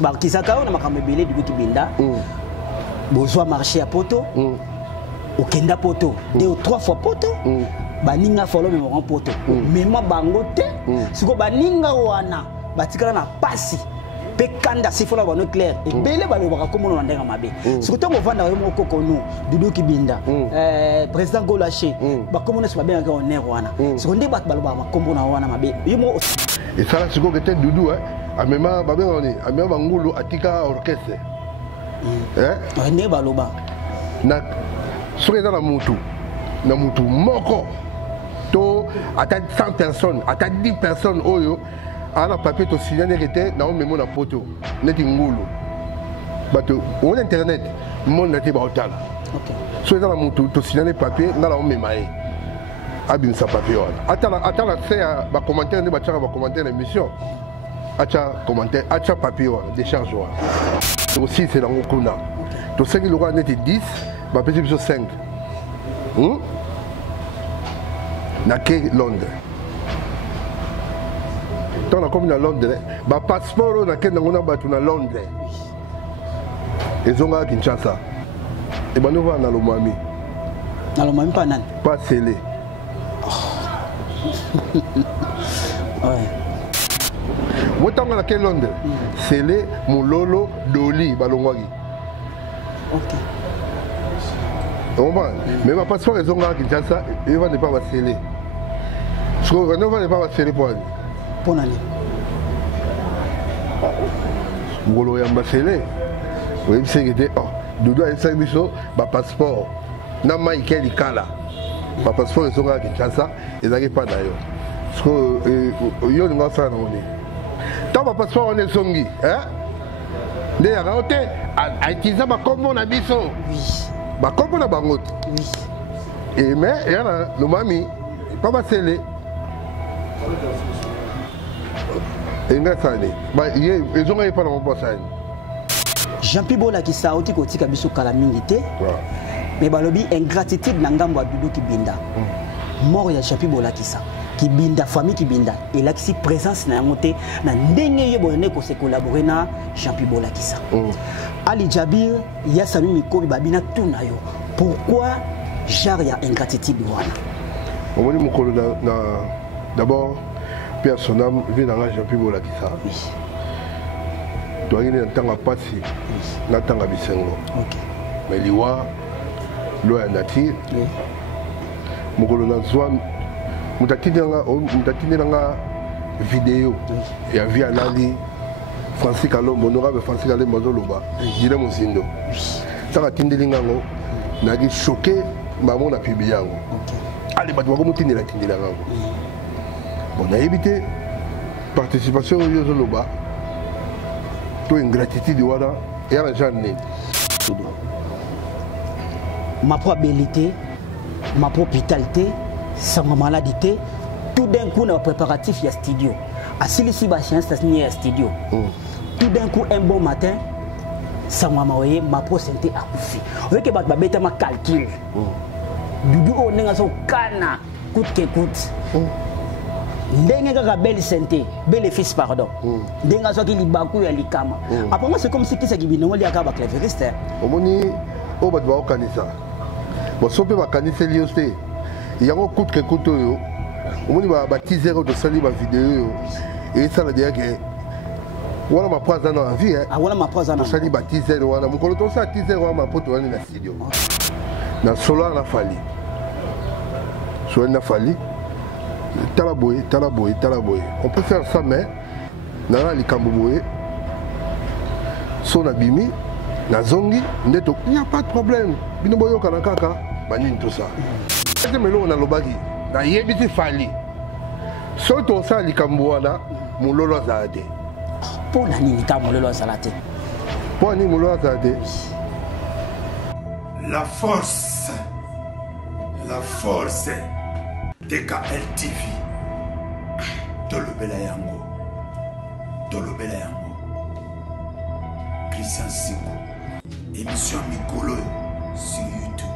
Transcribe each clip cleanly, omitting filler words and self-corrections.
bakisaka on a makambo belé du qui binda besoin marché à poto okenda poto 2 ou 3 fois poto baninga folo me mo poto mais ma bango te siko baninga wana batikala na pasi pe kanda sifola bano clair et belé balobaka komono na ndenga mabe siko to vanda mo kokono dudu kibinda président Golaché bakomono se babe nga oner wana siko nde bat balobaka makombo na wana mabe yimo et ça siko kete dudu amema babe ngoni amema bangulu atika orchestre ne baloba na soki na mutu moko to ata 100 personnes ata 10 personnes oyo ana papier to signer était na memo na poto neti ngulu bato on internet monde nati ba otala soki na mutu to signer papier na la memaye abim sa papier ata la faire ba commentaire ne ba tchaka ba commentaire l'émission acha commentaire acha papier décharge aussi c'est dans Okuna to 5 loga neti 10 ba petit biso 5 na ke Londres tant comme na Londres ba passeport na ke ngona batu na Londres ezonga Kinshasa e bano va na Lomami pas nan pas scellé ouais wotanga na ke Londres scellé Mulolo Doli balongwaki OK. Mais ma passeport est zonga Kinshasa, il va ne pas sceller. Je crois qu'on va ne pas sceller pour aller. Pour aller. Ngolo yamba sceller. Oui, c'est que oh, Doudou a essayé biso ba passeport. Na Michael Ikala. Ma passeport est zonga Kinshasa, ils n'arrivent pas d'ailleurs. Parce que yo nga ça non ni. Tant ma passeport on est zongi, hein? Des raoté a utilisé ma combo na biso. Oui. Bah comme on a bangot. Oui. Et mais il y a le mami pas scellé. Et il bah ils ont pas dans mon passage. Jean-Pierre Bola qui sa oti kotika biso kala mingité. Mais balobi ingratitude na ngambo dudu ki binda. Mort ya Jean-Pierre Bola qui sa qui binda famille qui binda et là qui présence na ngote na ndenge yebone ko se collaborer na Jean-Pierre Bola qui sa. Ali Jabir, il y a Sami Mikobi Babina Tunayo. Pourquoi genre y a ingratitude wana? On dit mokolo na d'abord personnel vient dans Jean-Pierre Bola qui ça. Oui. Toi il est tanga pasi na tanga bisengo. OK. Mais liwa lo ya nati. Oui. Mokolo na zwa mutatinga nga vidéo ya via nali Francis Kalombo, honorable Francis Kalombo Zoloba, Dina Mouzindo. Ça a tindé l'ingango, n'a dit choqué, maman a publié. Allez, bah, tu vas comment tindé la tindé l'ingango. On a évité participation au Zoloba, tout ingratitude de Wada, et à la journée. Ma probabilité, ma propitalité, sans ma maladie, tout d'un coup, on a préparatif, il y a studio. À celui-ci, il y a studio. Tout d'un coup, un bon matin, ça m'a envoyé ma pro-santé à Koufi. Vous voyez que je vais ma calcul. Dudu on est dans kana, coûte que coûte. Ndenge ka belle santé, belle fils pardon. Ndenge so ki libaku ya likama. Après moi c'est comme si qui ça qui binongo li aka ba clavieriste. Omoni o ba ba kanisa. Bo so pe ba kanisa li osté. Yango coûte que coûte yo. Omoni ba teaser de sali ba vidéo et ça veut dire que voilà ma phrase dans la vie. Ah voilà ma phrase dans la vie. Ça dit baptisé voilà mon colo ça teaser ma pote on est dans studio. Na solo na fali. So na fali. Talaboy. On peut faire ça mais na li kamboboy. So na bimi na zongi ndeto il n'y a pas de problème. Bino boyo kana kaka banini tout ça. C'est melo na lobaki. Na yebiti fali. So to ça li kamboana mulolo azade. Pour la nimita mulolo azalate. Pour ni mulolo azade. La force DKL TV. Tolobela yango. Christian Singo. Émission Mikolo sur YouTube.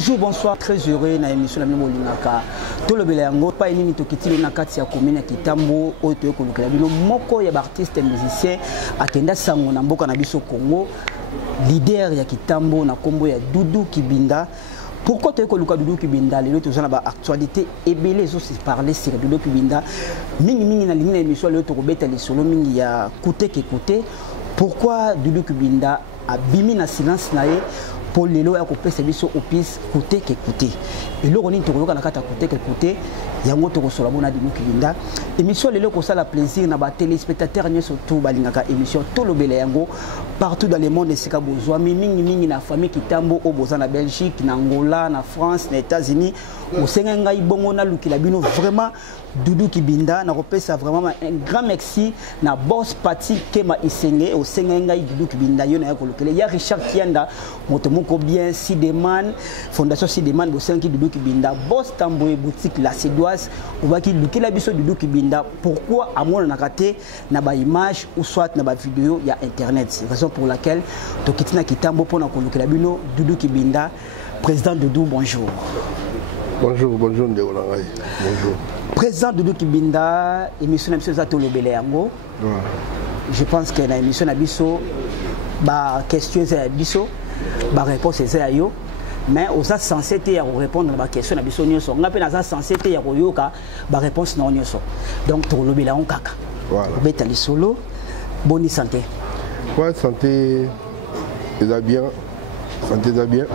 Bonjour, bonsoir, très heureux na émission la même Olingaka. Tout le belango pas une mitokiti na kati ya commune Kitambo oto ko lukela bino moko ya artiste et musicien atenda sango na mboka na biso Congo, leader ya Kitambo na kombo ya Doudou Kibinda. Pourquoi tu es que Doudou Kibinda les autres ont actualité et belé les autres parler sur Doudou Kibinda mingi na ligne émission le to kobeta les solo mingi ya côté. Pourquoi Doudou Kibinda a bimi na silence nae pour les lois à couper service au piste côté. Et là on est toujours dans la carte côté yango to ko sola bona Doudou Kibinda émission les lois ça la plaisir na ba téléspectateurs ni surtout balingaka émission to lobele yango partout dans le monde esika bozwa mingi na famille Kitambo au boza na Belgique na Angola na France na États-Unis au senga ngai bongo na lukila bino vraiment Doudou Kibinda na repesa vraiment un grand merci na boss party Kema Isenge au senga ngai Doudou Kibinda yo na ko lukele ya Richard Kianda motomoko bien Sideman fondation Sideman bo senga Doudou Kibinda boss Tamboé boutique la Sédoise ou va ki lukila biso Doudou Kibinda pourquoi amona na raté na ba image ou soit na ba vidéo ya internet raison pour laquelle Tokitina Kitambo pona ko lukela bino Doudou Kibinda président Doudou bonjour. Bonjour Ndeolangai. Bonjour. Président Doudou Kibinda, émission de Zato Lobele Yango. Je pense que dans l'émission de Bisso, bah question c'est Bisso, bah réponse c'est Ayo. Mais on a censé répondre à la question de Bisso Nyoso. On a pas censé yoka, bah réponse non Nyoso. Donc to Lobele Yango kaka. Voilà. Beta li solo, bonne santé. Ouais, santé, ça bien, santé ça bien.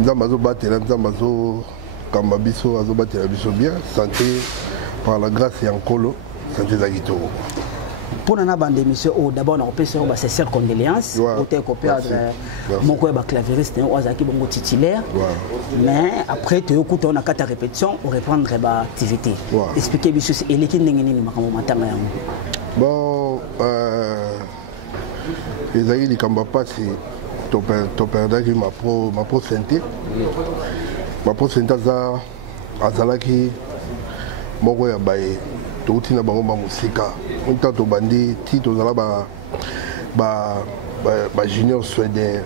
Nzambazo batela nzambazo kamba biso azo batela biso bien santé par la grâce ya nkolo santé za kitoko. Pour na bande émission au d'abord on peut faire ses sincères condoléances au tel qu'on perdre mon quoi ba clavieriste on azaki bongo titulaire mais après tu écoutes on a quatre répétitions on reprendre ba activité expliquer biso et l'équipe ndengeni ni makambo matanga yango. Bon les aïe likamba pasi to perdaki ma pro santé azalaki moko ya baye touti na bango ba musika onta to bandi ti to zala ba junior suédois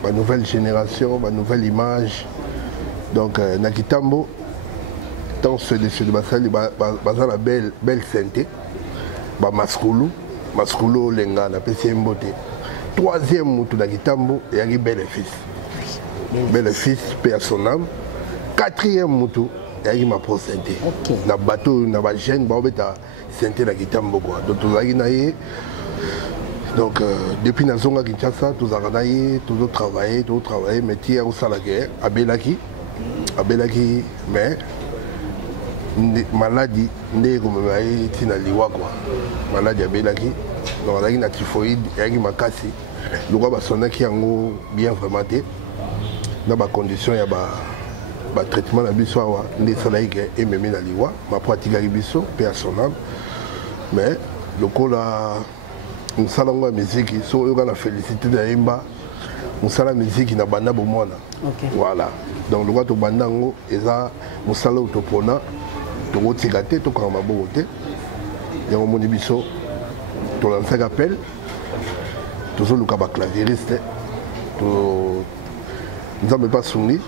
ba nouvelle génération ba nouvelle image donc na Kitambo tant suédois basali bazala belle santé ba maskulu lenga na pesi mbote. Troisième moutou na Kitambo et un bénéfice. Bénéfice paix à son âme. Quatrième moutou et ma pro santé. Na bateau na ba jeune ba beta santé na Kitambo quoi. Donc tout naïe. Donc depuis na zonga Kinshasa tout naïe, tout travailler mais ti au salarié abelaki mais maladie ndé comme naïe ti na liwa quoi. Maladie abelaki. Donc la na typhoïde et makasi le roi basona qui yango bien vraiment dans ba condition ya ba traitement la biso wa ndé salaïque et même na liwa ma pratique ya biso pe à son âme mais le coup là on salanga musique so yo na félicité de imba on sala musique na banda bomona voilà donc le roi to bandango eza musala utopona to wotikate to kama bote ya moni biso tu lances un appel, tu as le clavieriste, nous n'avons pas soumis,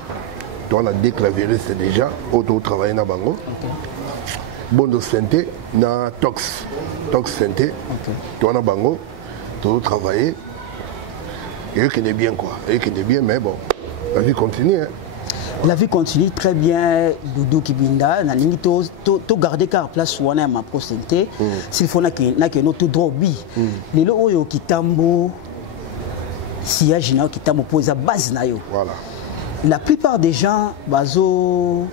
tu as des claviéristes déjà, tu travailles dans Bango. Bon santé, na tox santé, tu as Bango, tu as travaillé, et eux qui est bien quoi, et qui est bien, mais bon, la vie continue. La vie continue très bien, Doudou Kibinda. Na ningi to garder car place wana ma pro santé. S'il faut na que notre droit bi. Les lo oyo Kitambo si ya jina Kitambo posa base na yo. Voilà. La plupart des gens bazo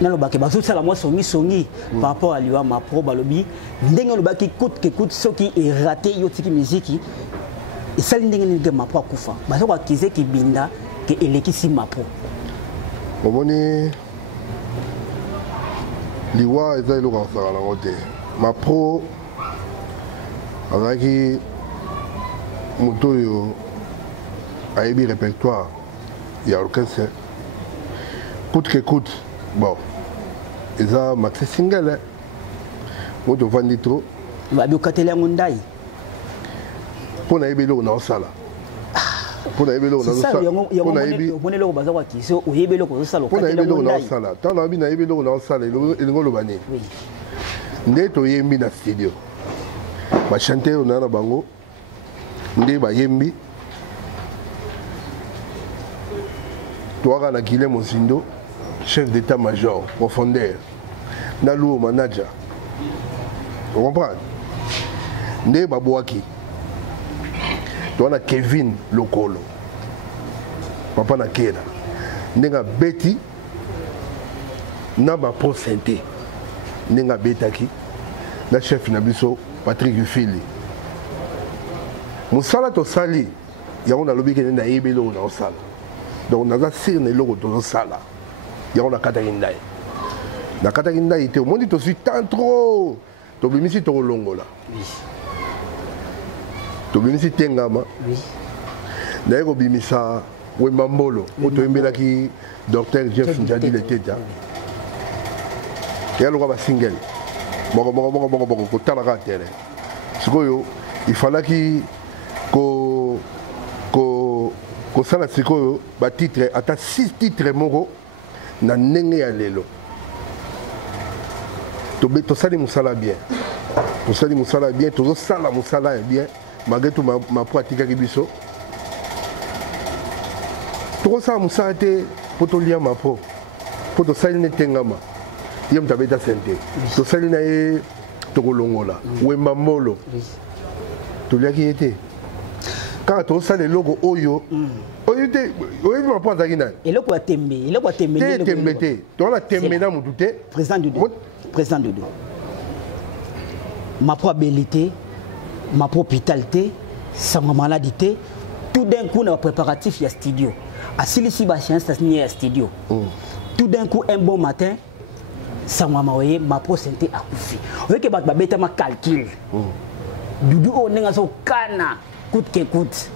na lo bake bazo sala moi songi par rapport à liwa ma pro balobi ndenge lo baki coûte ce qui est raté yo tiki musique et ça ndenge ni ma pro kufa. Bazo ba kize Kibinda que elekisi mapo omoni liwa eza eloko asaka nango te mapro azalaki moto oyo ayebi répertoire ya orchestre coûte que coûte bon eza maxi single moto ovandi trop babikateli yango ndai mpo nayebi eloko naosala Pour na yebelo na ça on est là baza kwa kiso o yebelo ko ça lo pour na yebelo na sala tant na bi na yebelo na sala le ngolo bani oui nde to yembi na studio ba chanter on na bango nde ba yembi Touara na Guilhem Osindo, chef d'état-major, profondeur, Nalou manager. Vous comprenez? Né Babouaki. Touara Kevin Lokolo. Papa na Kera. Nenga Betty. Naba Pro Santé. Nenga Betaki. Na chef Nabiso, Patrick Fili. Moussala to sali. Yaona lobi ke na ebelo na osala. Donc on a sir ne logo dans sala. Il y a Katarindaï. La Katarindaï était au monde tu suis tant trop. Tu bien ici to longo là. Oui. Tu bien ici tengama. Oui. D'ailleurs bimisa Wembambolo, auto embela ki docteur Jeff Njadi le teta. Et alors va single. Boko ko tala ka tele. Sikoyo il fallait ki ko kosala sikoyo ba titre ata 6 titres moko na ndenge ya lelo to sali musala bien to sala musala bien malgré tout ma pratique ki biso to sala musala te poto lia ma po poto sali ne tengama yem tabeta sente to sali na e to kolongola Wembambolo to lia ki ete quand tu as le logo Oyo, Oyo ne pas dire. Et le quoi tembe, le quoi tembe. Tu as tembe dans mon douté. Président de deux. Ma probabilité, ma propitalité, sa maladie, tout d'un coup, on a préparatif, il y a studio. À Silici Bachien, c'est un studio. Tout d'un coup, un bon matin, ça ma pro santé a couffé. Vous voyez que ma calcul. Doudou, on est dans kana. Coûte que coûte.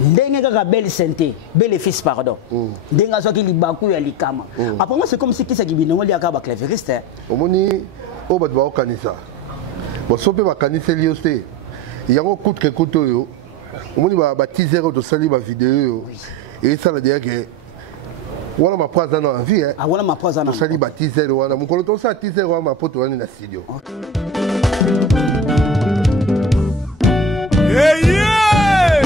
Ndenge kaka belle santé, belle fils pardon. Ndenge soki libaku ya likama. Après moi c'est comme si kisa kibinongo li akaba clavieriste. Omoni o bat ba okanisa. Bo sope ba kanisa lioste. Yango coûte que coûte yo. Omoni ba teaser de sali ba vidéo. Et ça veut dire que wala ma praza na envie hein. Ah wala ma praza na. Sali ba teaser wana. Mukolo to sa teaser wana ma poto wana na studio. Hey, yeah!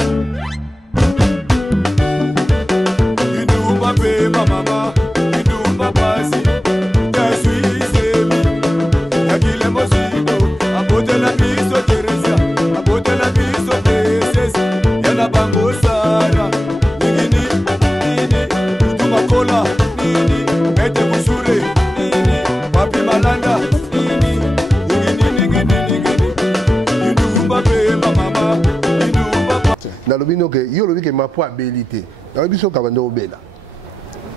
You do my baby, mama. You do my bossy. Yes, we say me. Ya Guilhem Osindo. Abote la biso Teresa. Abote la biso Teresa. Yana bango Sara. Nini, Kutu makola. Nini, Mete kusure. Nini, Papi malanda. Nini, You do my baby, mama. Na lobino ke yo lobi ke ma probabilité na biso ka bando obela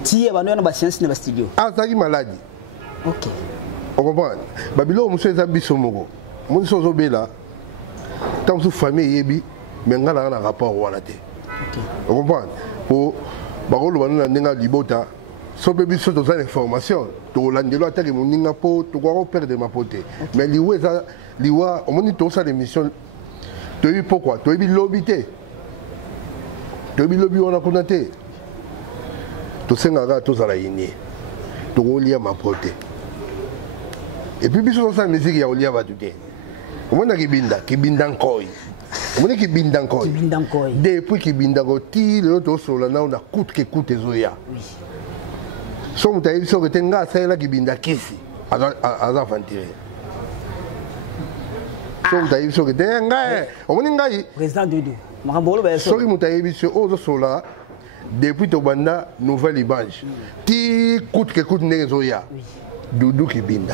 tiye bando na ba science na ba studio azaki maladie OK on comprend babilo muso eza biso moko mon so obela tant sous famille yebi mais ngala na rapport wana te OK on comprend po bakolo bana ndenga libota so be biso to za information to landelo atake moninga po to ko perdre ma pote mais liwe za liwa on moni to sa l'émission. Tu as vu pourquoi? Tu as vu l'obité. Tu as vu l'obité, on a connoté. Tu sais, on a tous à la lignée. Tu as lié ma pote. Et puis, sur sa musique, il y a lié à ma tuté. On a qui binda encore. On a qui binda encore. Depuis qui binda encore, l'autre sur la on a coûte que coûte et zoya. Si on a vu sur le tenga, c'est là qui binda kisi. À la fantirer. So mutayi biso kete ngai omoni ngai président Doudou makambolo ba so soki mutayi biso ozo sola depuis to banda nouvelle image ti coûte que coûte ndenge zoya Doudou qui binda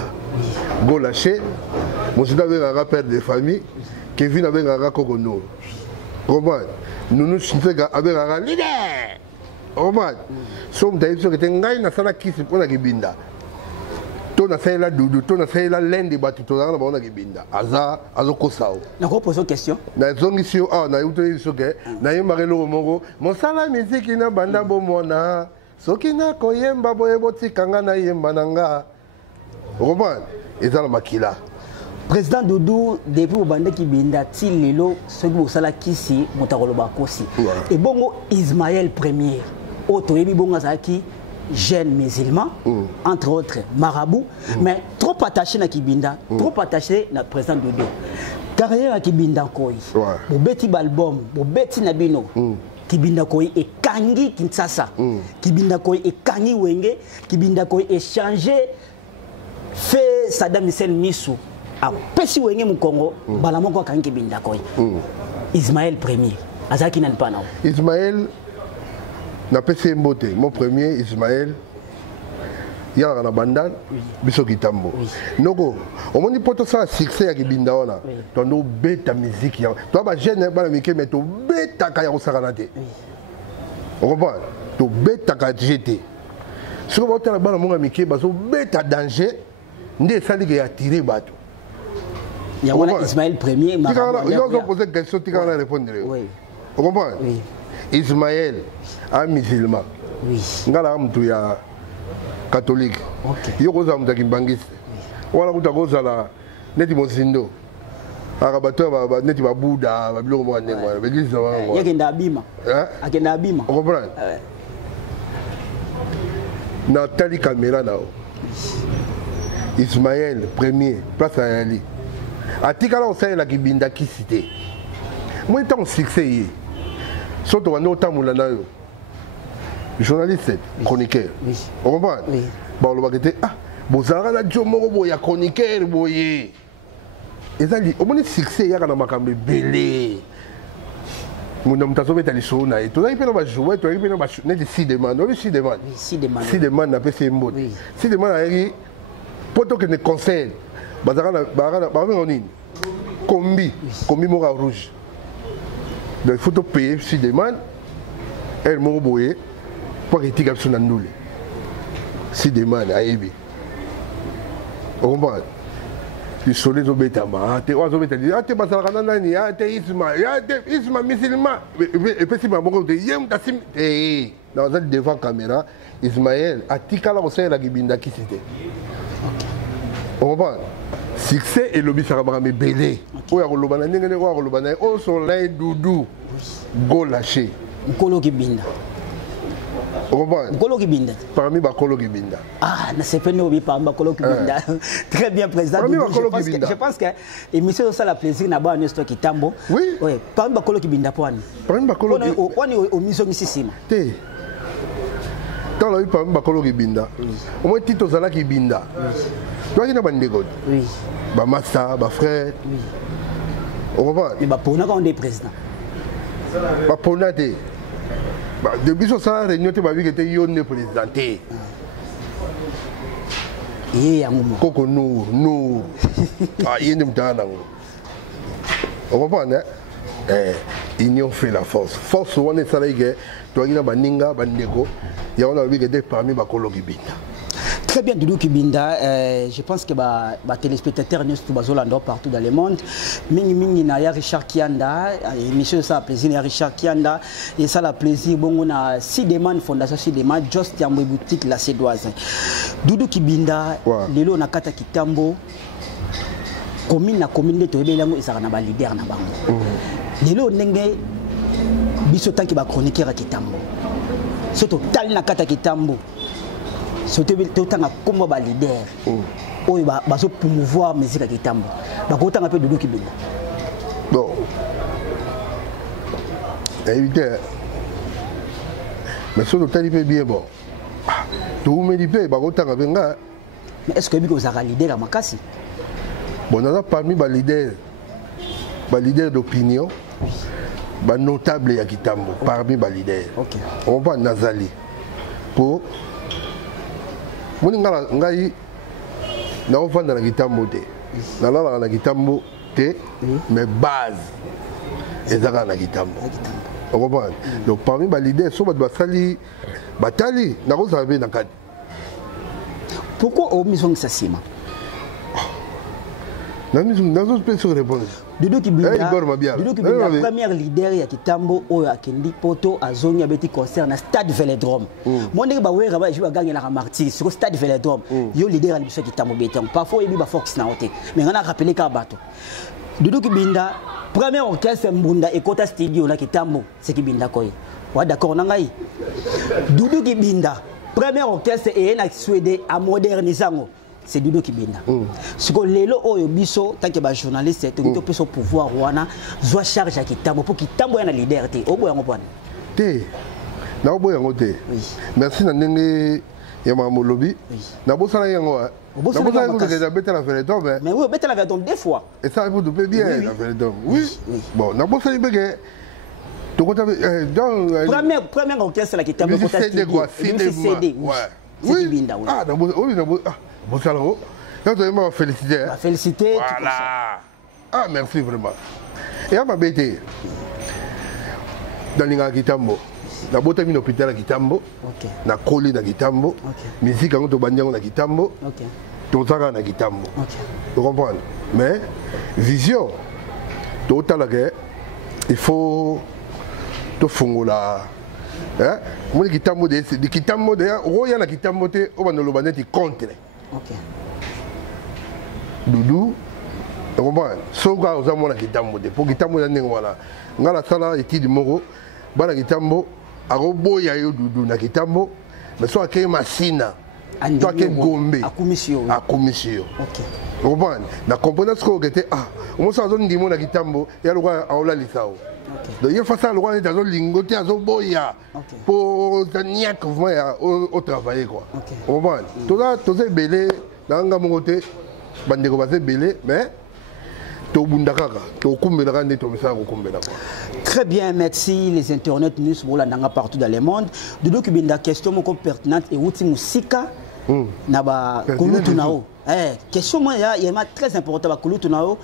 go lâcher mosida benga père de famille Kevin benga kokono comment nous sifeka abenga leader comment so mutayi biso kete ngai na sala kisi pona ki binda na la Doudou, to na la lende batu to na ba na kibinda azo kosao na ko pose question na zongisio na yuto yiso ke na yemarelo mongo mosala musique na banda bomona soki na koyemba boye botikanga na yemba nanga roman ezala makila président Doudou depuis au bande qui binda ti lelo ce que sala kisi motakolo bakosi et bongo Ismaël premier autre yebi bongo azaki jeune musulman entre autres marabout mais trop attaché na kibinda trop attaché na président Doudou carrière à kibinda koi bo beti album bo beti na bino kibinda koi e kangi Kinshasa kibinda koi e kangi wenge kibinda koi échanger fait Saddam Hussein Missou a pesi wenge mu Congo bala moko kangi kibinda koi Ismaël premier azaki nan pana Ismaël na pesi mbote mon premier Ismaël ya na bandan biso kitambo noko omoni poto sa succès ya kibinda wana tondo beta musique ya to ba jeune ba mike mais to beta ka ya osakana te on comprend to beta ka jeté sur ba tala ba monga mike ba so beta danger nde sali ke attirer bato ya wana Ismaël premier ma il a posé question tu vas répondre on comprend Ismaël un musulman ngala mtu ya catholique yo koza mutaki mbangisi wala kutakozala neti mosindo akabato ba neti ba buda ba biloko mwa ndengo ba église wango yakenda abima akenda abima on comprend na tali caméra là Ismaël premier place à Ali atikala osala kibinda kisite moi tant succès yi soto wando tamula nayo journaliste chroniqueur on comprend ba lo bakete ah bozala na jo moko boya chroniqueur boye ezali omoni succès ya kana makambe belé muna mutazo beta lisho na eto na ipena ba jouer to ipena ba net si demande oui si demande na pese mbote si demande ari poto que ne conseil bazala ba nini combi mora rouge donc il faut te payer si demande elle m'a boye pour que tu captes son andoule si demande à Ebi on comprend tu soles au bétama tu oiseaux bétama tu passes à la nani tu isma musulman et puis si ma bonne de yem tasim et dans un devant caméra Ismaël a tikala aussi la gibinda qui c'était on comprend succès et lobby sarabamé belé oya kolobana ndenge oya kolobana o soleil Doudou go lâcher Nkolo Kibinda Nkolo Kibinda parmi bakolo Kibinda ah na c'est pas nous parmi bakolo Kibinda très bien président je pense que émission ça la plaisir na ba honesto kitambo oui parmi bakolo Kibinda poani parmi bakolo poani au mission misisima te dans la parmi bakolo Kibinda au moins Tito Zala Kibinda toi qui na bandego oui ba massa ba frère oui on comprend mais ba pona quand on est président ba pona te depuis ça réunion te ba vi que te yo ne présenté yango koko no ah yende mtana ngo on comprend union fait la force on est ça là que toi qui na baninga bandeko ya on a vi que te parmi bakolo Kibinda. Très bien, Doudou Kibinda. Je pense que les téléspectateurs nous partout dans le monde. Mingi na ya Richard Kianda, émission ça plaisir ya Richard Kianda et ça la plaisir bon on a Sideman Fondation Sideman Just Yambo boutique la Cédoise. Doudou Kibinda, lelo na kata kitambo commune na commune to belango ezaka na ba leader na bango. Lelo ndenge biso tanki ba chroniqueur à kitambo. Soto tal na kata kitambo. Sauter autant comme ba leader oyo ba so promouvoir musique kitambo ba ko autant un peu Doudou Kibinda bon éviter mais sur tali peu bien bon tout me dit ba ko autant benga mais est-ce que biko za leader makasi bon on a parmi ba leader d'opinion ba notable ya kitambo parmi ba leader on va nazali pour moni ngai na ofanda na kitambo te na lala na kitambo te mais base ezaka na kitambo on comprend donc parmi ba leader so ba basali batali na ko sabe na kati pourquoi au mission sasima Dans une personne répondre. Doudou Kibinda, Igor Mabia. Doudou Kibinda, premier leader ya Kitambo oyo akendi poto azongi abeti concert na Stade Vélodrome. Mon ndenge ba wera ba jouer gagner la martyr sur Stade Vélodrome. Yo leader ali biso Kitambo beton. Parfois il ba fox na hote. Mais on a rappelé ka bato. Doudou Kibinda, premier orchestre Mbunda Ekota Studio na Kitambo, c'est Kibinda koy. Wa d'accord na ngai. Doudou Kibinda, premier orchestre et na Suède à moderniser ngo. C'est Doudou Kibinda. Ce que les lots au biso, tant que les journalistes, tu as son pouvoir, soit charge à Kitambo pour Kitambo ait la leader. Au bout d'un point. Na obo yango te. Merci na ndenge ya mamu lobby. Na bosala yango. Bosala yango de beta la Vélodrome. Mais oui, beta la Vélodrome deux fois. Et ça vous doupez bien la Vélodrome. Oui. Bon, na bosala bege. Tu comptes dans premier orchestre la Kitambo pour CD quoi, CD. Ouais. Oui. Ah, na oui na Bossalongo, quand tu m'as félicité. Félicité. Voilà. Ah, merci vraiment. Et à ma bête, dans les Kitambo, na bota mi hôpital à Kitambo, na collé na Kitambo, musique en autobandian na Kitambo, ton saga na Kitambo. Tu comprends? Mais vision, tout à la guerre, il faut te fongola. Hein? Moi Kitambo de Kitambo de, roya na Kitambo te, au bando lobanet il contre. Ok. Doudou, tu comprends? Soga aux amants qui t'amènent. Pour qui t'amènent, voilà. Dans la salle, il dit moro, bana qui t'amènent, à robo ya yo Doudou na qui t'amènent, mais soit qu'il y ait machine, soit qu'il y ait gombe, à commission. À commission. Ok. Tu comprends? La compétence qu'on était, ah, on s'en donne des mots na qui t'amènent, il y a le roi à Ola Lissao. Donc il y a face à le roi est dans le lingoté à Zoboya pour tenir au travail quoi. Tu comprends? Tout ça, tout ça belé. Dans le côté, bandeko va se belé, mais to bundakaka, to kumbelaka ne to mesa ko kumbela quoi. Très bien, merci les internautes nous sur la nanga partout dans le monde. Doudou Kibinda question moko pertinente et outi musika na ba kulutu nao. Question moi il y a très important ba kulutu nao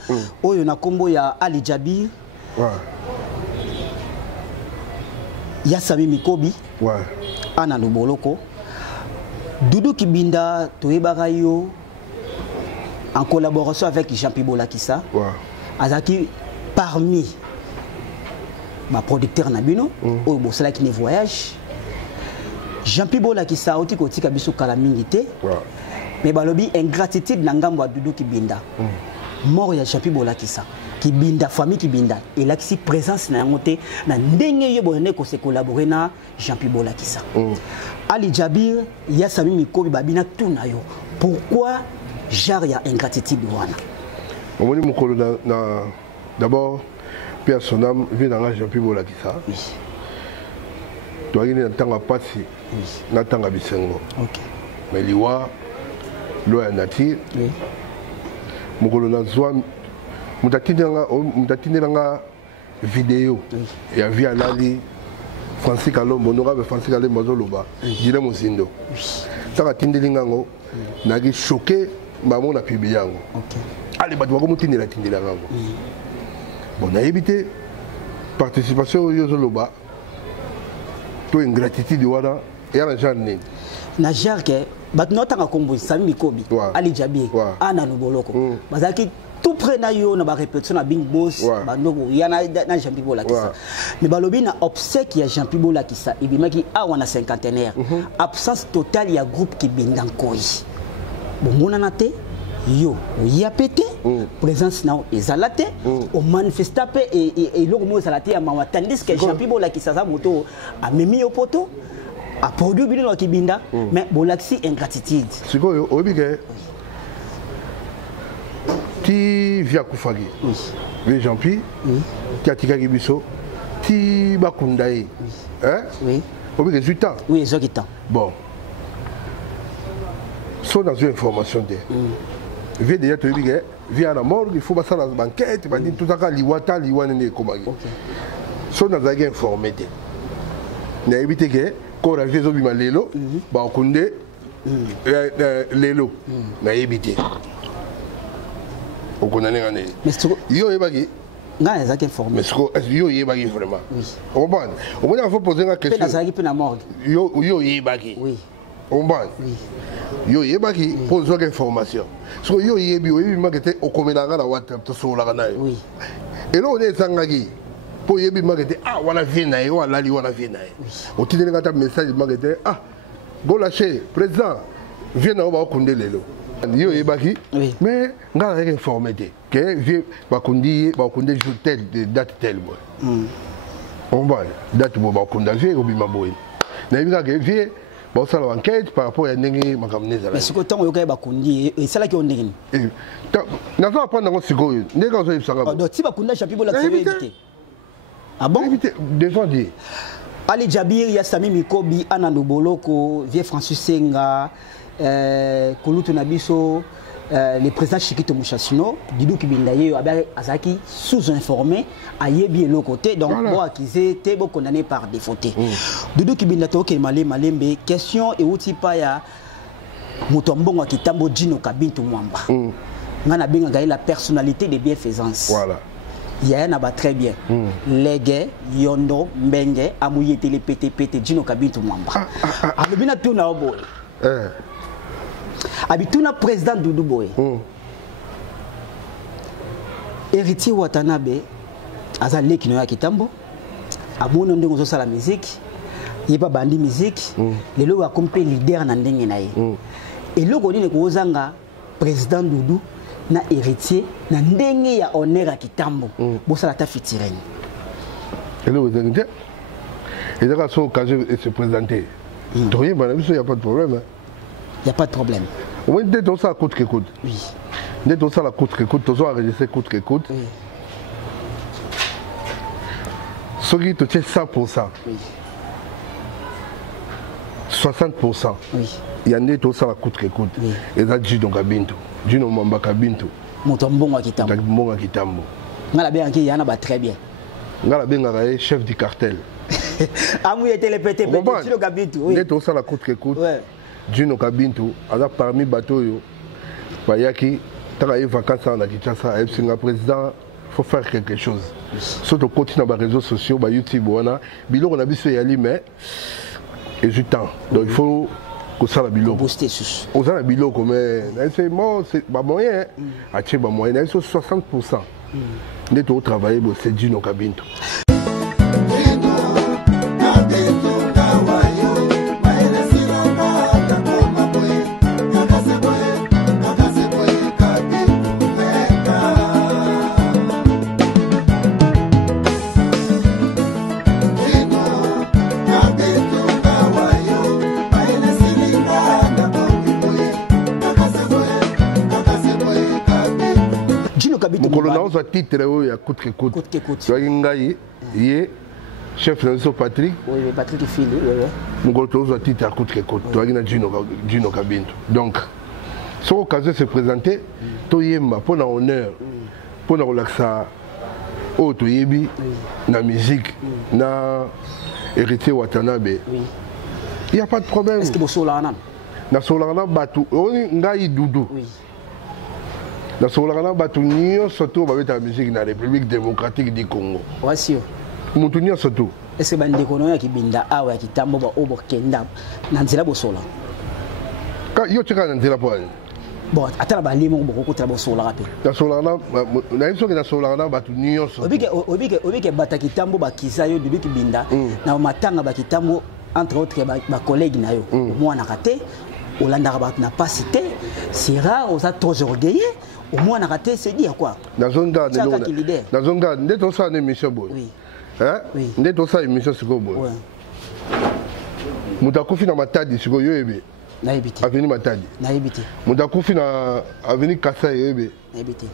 oyo na kombo ya Ali Jabir. Ouais. Ya Sami Mikobi. Ouais. Ana Luboloko. Doudou Kibinda toyebaka yo en collaboration avec Jean-Pierre Bolakissa. Ouais. Azaki parmi ma producteur Nabino au Bossala qui ne voyage. Jean-Pierre Bolakissa oti koti kabiso kala mingité. Ouais. Mais balobi ingratitude na ngambo ya Doudou Kibinda. Mort ya Jean-Pierre Bolakissa. Kibinda famille Kibinda et là qui présence na ngote na ndenge yo bonne ko se collaborer na Jean-Pierre Bolakissa. Ali Jabir ya Sami Mikobi babina tuna yo. Pourquoi genre ya ingratitude wana? On dit mokolo na d'abord Pierre son âme vient dans Jean-Pierre Bolakissa. Oui. Toi il na tanga pasi na tanga bisengo. OK. Mais liwa lo ya nature. Oui. Mokolo na zwa mutatindelanga vidéo ya via lali Francis Kalombo honorable Francis Kalombo zoloba dile mosindo taka tindelinga ngo nagi choqué maman na publié yango allez bato bako mutindela tindelanga ngo bon na éviter participation yo zoloba to ingratitude wana ya na janne na jarke bato notanga kombo Sami Mikobi Ali Jabir ana Luboloko bazaki tout près na yo na ba répétition na Bing Boss bandoko ya na Jean-Pierre Bolakissa mais balobi na obsèque ya Jean-Pierre Bolakissa ibimaki awa na cinquantenaire absence totale ya groupe Kibinda nkoi bomona na te yo ya pété présence na ezalate au manifestape et lo mo ezalate ya mawa tandis que Jean-Pierre Bolakissa za moto a memi au poto a produit bino Kibinda mais Bolakissa ingratitude sikoyo obike ti via kufagi oui Jean-Pierre qui a tika kibiso ti bakundaye hein oui au résultat oui exactement bon sont dans une information de via déjà tu dis via la morgue il faut passer dans la banquette il va dire tout ça liwata liwane komagi sont dans une informé de na éviter que quand on fait zobima lelo ba kunde lelo na éviter au condamné ngane yo yebaki nga ezaki informé mais yo yebaki vraiment on comprend on va faut poser une question pe na morgue yo yebaki oui omba yo yebaki pose information so yo yebi makete okomelanga na WhatsApp to so la na yo et là on est sangaki pour yebi makete ah wana vina yo wala li wana vina o tidele ngata message makete ah go lâcher président viens na ba okunde lelo yo yebaki mais ngala rek informé que vie ba kundi jour tel de date tel boy omba date bo ba kunda vie obima boy na yebika que vie bon ça l'enquête par rapport à ndenge makamneza mais siko tango yoka bakundi et ça là qui on ndenge na ça prendre ngo siko ndenge zo yibsanga donc si bakunda chapitre la série éviter ah bon déjà dit Ali Jabir ya Sami Mikobi ana Noboloko vie Francis Senga Kolutu Nabiso le président Chikito Mouchassino Didou Kibinda yo azaki sous-informé ayebi le côté donc bon accusé té bon condamné par défauté Didou Kibinda to ke malembe question et outi pa ya Mutombongo Kitambo Dino Kabintu Mwamba ngana benga la personnalité de bienfaisance voilà il y a un très bien Lege Yondo Mbenge amouye télé pété Dino Kabintu Mwamba alobina tuna obo Abituna président Doudou Boy. Héritier Watanabe, Azale Kinoya Kitambo, Amono Ndongo Sala musique, Yeba Bandi musique, les logo a compris leader Nandenge Naye. Et le Goni ne Kozanga, président Doudou, na héritier, Nandenge ya honneur à Kitambo, Bossala Tafitireng. Et le Goni, et là, son occasion de se présenter. Il n'y a pas de problème. Il n'y a pas de problème. Oui, dès que ça coûte que coûte. Oui. Dès que ça coûte que coûte, tu as enregistré coûte que coûte. Oui. Ce qui te tient 100%. Oui. 60%. Oui. Il y a des choses qui coûte que coûte. Et ça, tu as bintu. Tu n'as pas bintu. Mutombongo Kitambo. Mutombongo Kitambo. Ngala bien qui yana ba très bien. Ngala bien chef du cartel. Amouye était le pété Dino Kabintu. Oui. Dès que ça coûte que coûte. Dino Kabintu, alors parmi bateau yo, bayaki, t'as eu vacances en Kinshasa, et le président, faut faire quelque chose. Surtout continuer dans les réseaux sociaux, bah YouTube, on a, bilo on a vu ce yali mais, et du temps. Donc il faut que ça la bilo. Booster sus. On a la bilo comme, c'est bon, c'est pas moyen, à tirer pas moyen, c'est 60%. Dès que travailler, c'est Dino Kabintu. On a titre où il y a coûte que coûte. Tu vois Ngaï, il chef de Patrick. Oui, Patrick Fili. Nous avons un titre à coûte que coûte. Tu vois Gino Kabintu. Donc, si l'occasion se présenter, tu y es pour l'honneur, pour la relaxation, au Toyebi, la musique, na héritier Watanabe. Il n'y a pas de problème. Est-ce que vous Solana? Na Solana Batu, on est Ngaï Doudou. Dans ce moment-là, surtout avec la musique dans la République démocratique du Congo. Voici. Moutounio surtout. Est-ce que les économies qui binda awa qui tambo ba obo kenda nanzela bosola. Quand yo teka nanzela po. Bon, atala ba limo boko ko bosola rapé. Dans ce moment-là, na iso que dans ce moment-là batunio surtout. Obike bata kitambo ba kisayo dubi ki binda na matanga ba kitambo entre autres ba collègues na yo. Moi na raté. Olanda Rabat n'a pas cité, c'est rare, on a trop orgueilleux. Au moins, on a raté, c'est dire quoi? Dans un gars, dès qu'on a une émission, hein? Dès qu'on a une émission, c'est quoi? Moutakofi na matadi, c'est quoi? Yoébe. Naïbiti. Avenue Matadi. Naïbiti. Moutakofi na avenue Kassa, yoébe. Naïbiti.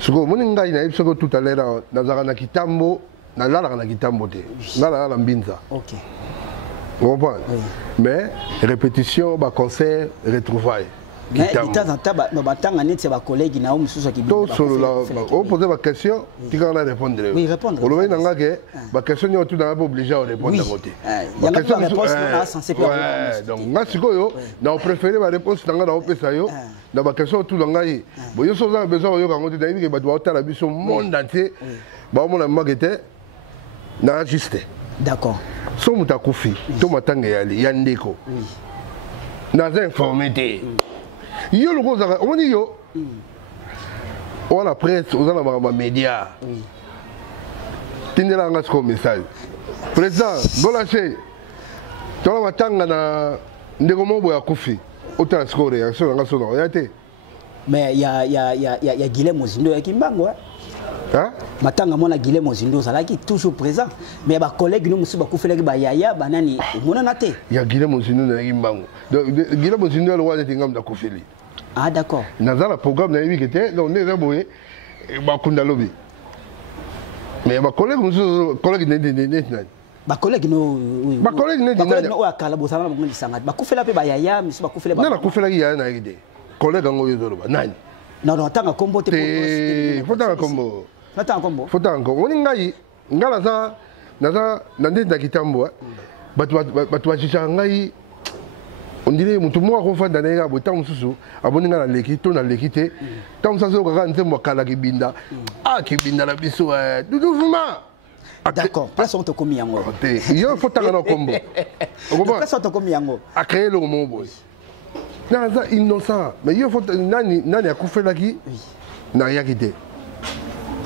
C'est quoi? Mon nga, il a eu tout à l'heure, dans un Kitambo, dans la Kitambo, dans la Mbinza. Ok. Vous comprenez? Mais répétition, concert, retrouvailles. Mais de temps en temps, on a collègues qui ont dit que on pose la question, tu vas répondre. Oui, répondre. On va dire que la question est obligée à répondre. Il y a une réponse censée faire. Donc, on préfère la réponse dans la question tout le monde. Bon, il y a besoin de la vision monde entier. On a ajusté. D'accord. So mutakufi to matanga yali yandeko naza informé te yo loko ozaka omoni yo owana presse oza na makambo ya média tindela nga sikoyo message président Golache tola matanga na ndeko moko boye akufi otala sikoyo réaction nanga so na oya te mais ya Guilhem Mozindo ya Kimbango matanga mona Guilhem Mozindo azalaki toujours présent mais ba collègue nous musu bakufelaki ba yaya banani monana te ya Guilhem Mozindo na Kimbango donc Guilhem Mozindo lo wana tingam da kufeli ah d'accord nazala programme na yebi kete donc neza boye bakunda lobi mais ba collègue musu collègue ne ba collègue no ba collègue ne collègue no akala bosana ba ngoli sanga bakufela pe ba yaya musu bakufela ba na kufelaki yaya na ide collègue ngo yozolo ba nani non tanga kombo te faut tanga kombo Nata kombo. Faut encore. On ngai ngala za nande na kitambo. Batu bachicha ngai. On dirait mutu mo ko fanda na nga bota mususu aboni ngala leki to na leki te. Tam sa zo ka nze mo kala kibinda. Ah kibinda la biso doudouvement. D'accord. Place on te komi yango. Yo faut tanga na kombo. Place on te komi yango. A créer le moment boy. Naza innocent. Mais yo faut nani akufelaki. Na yakite.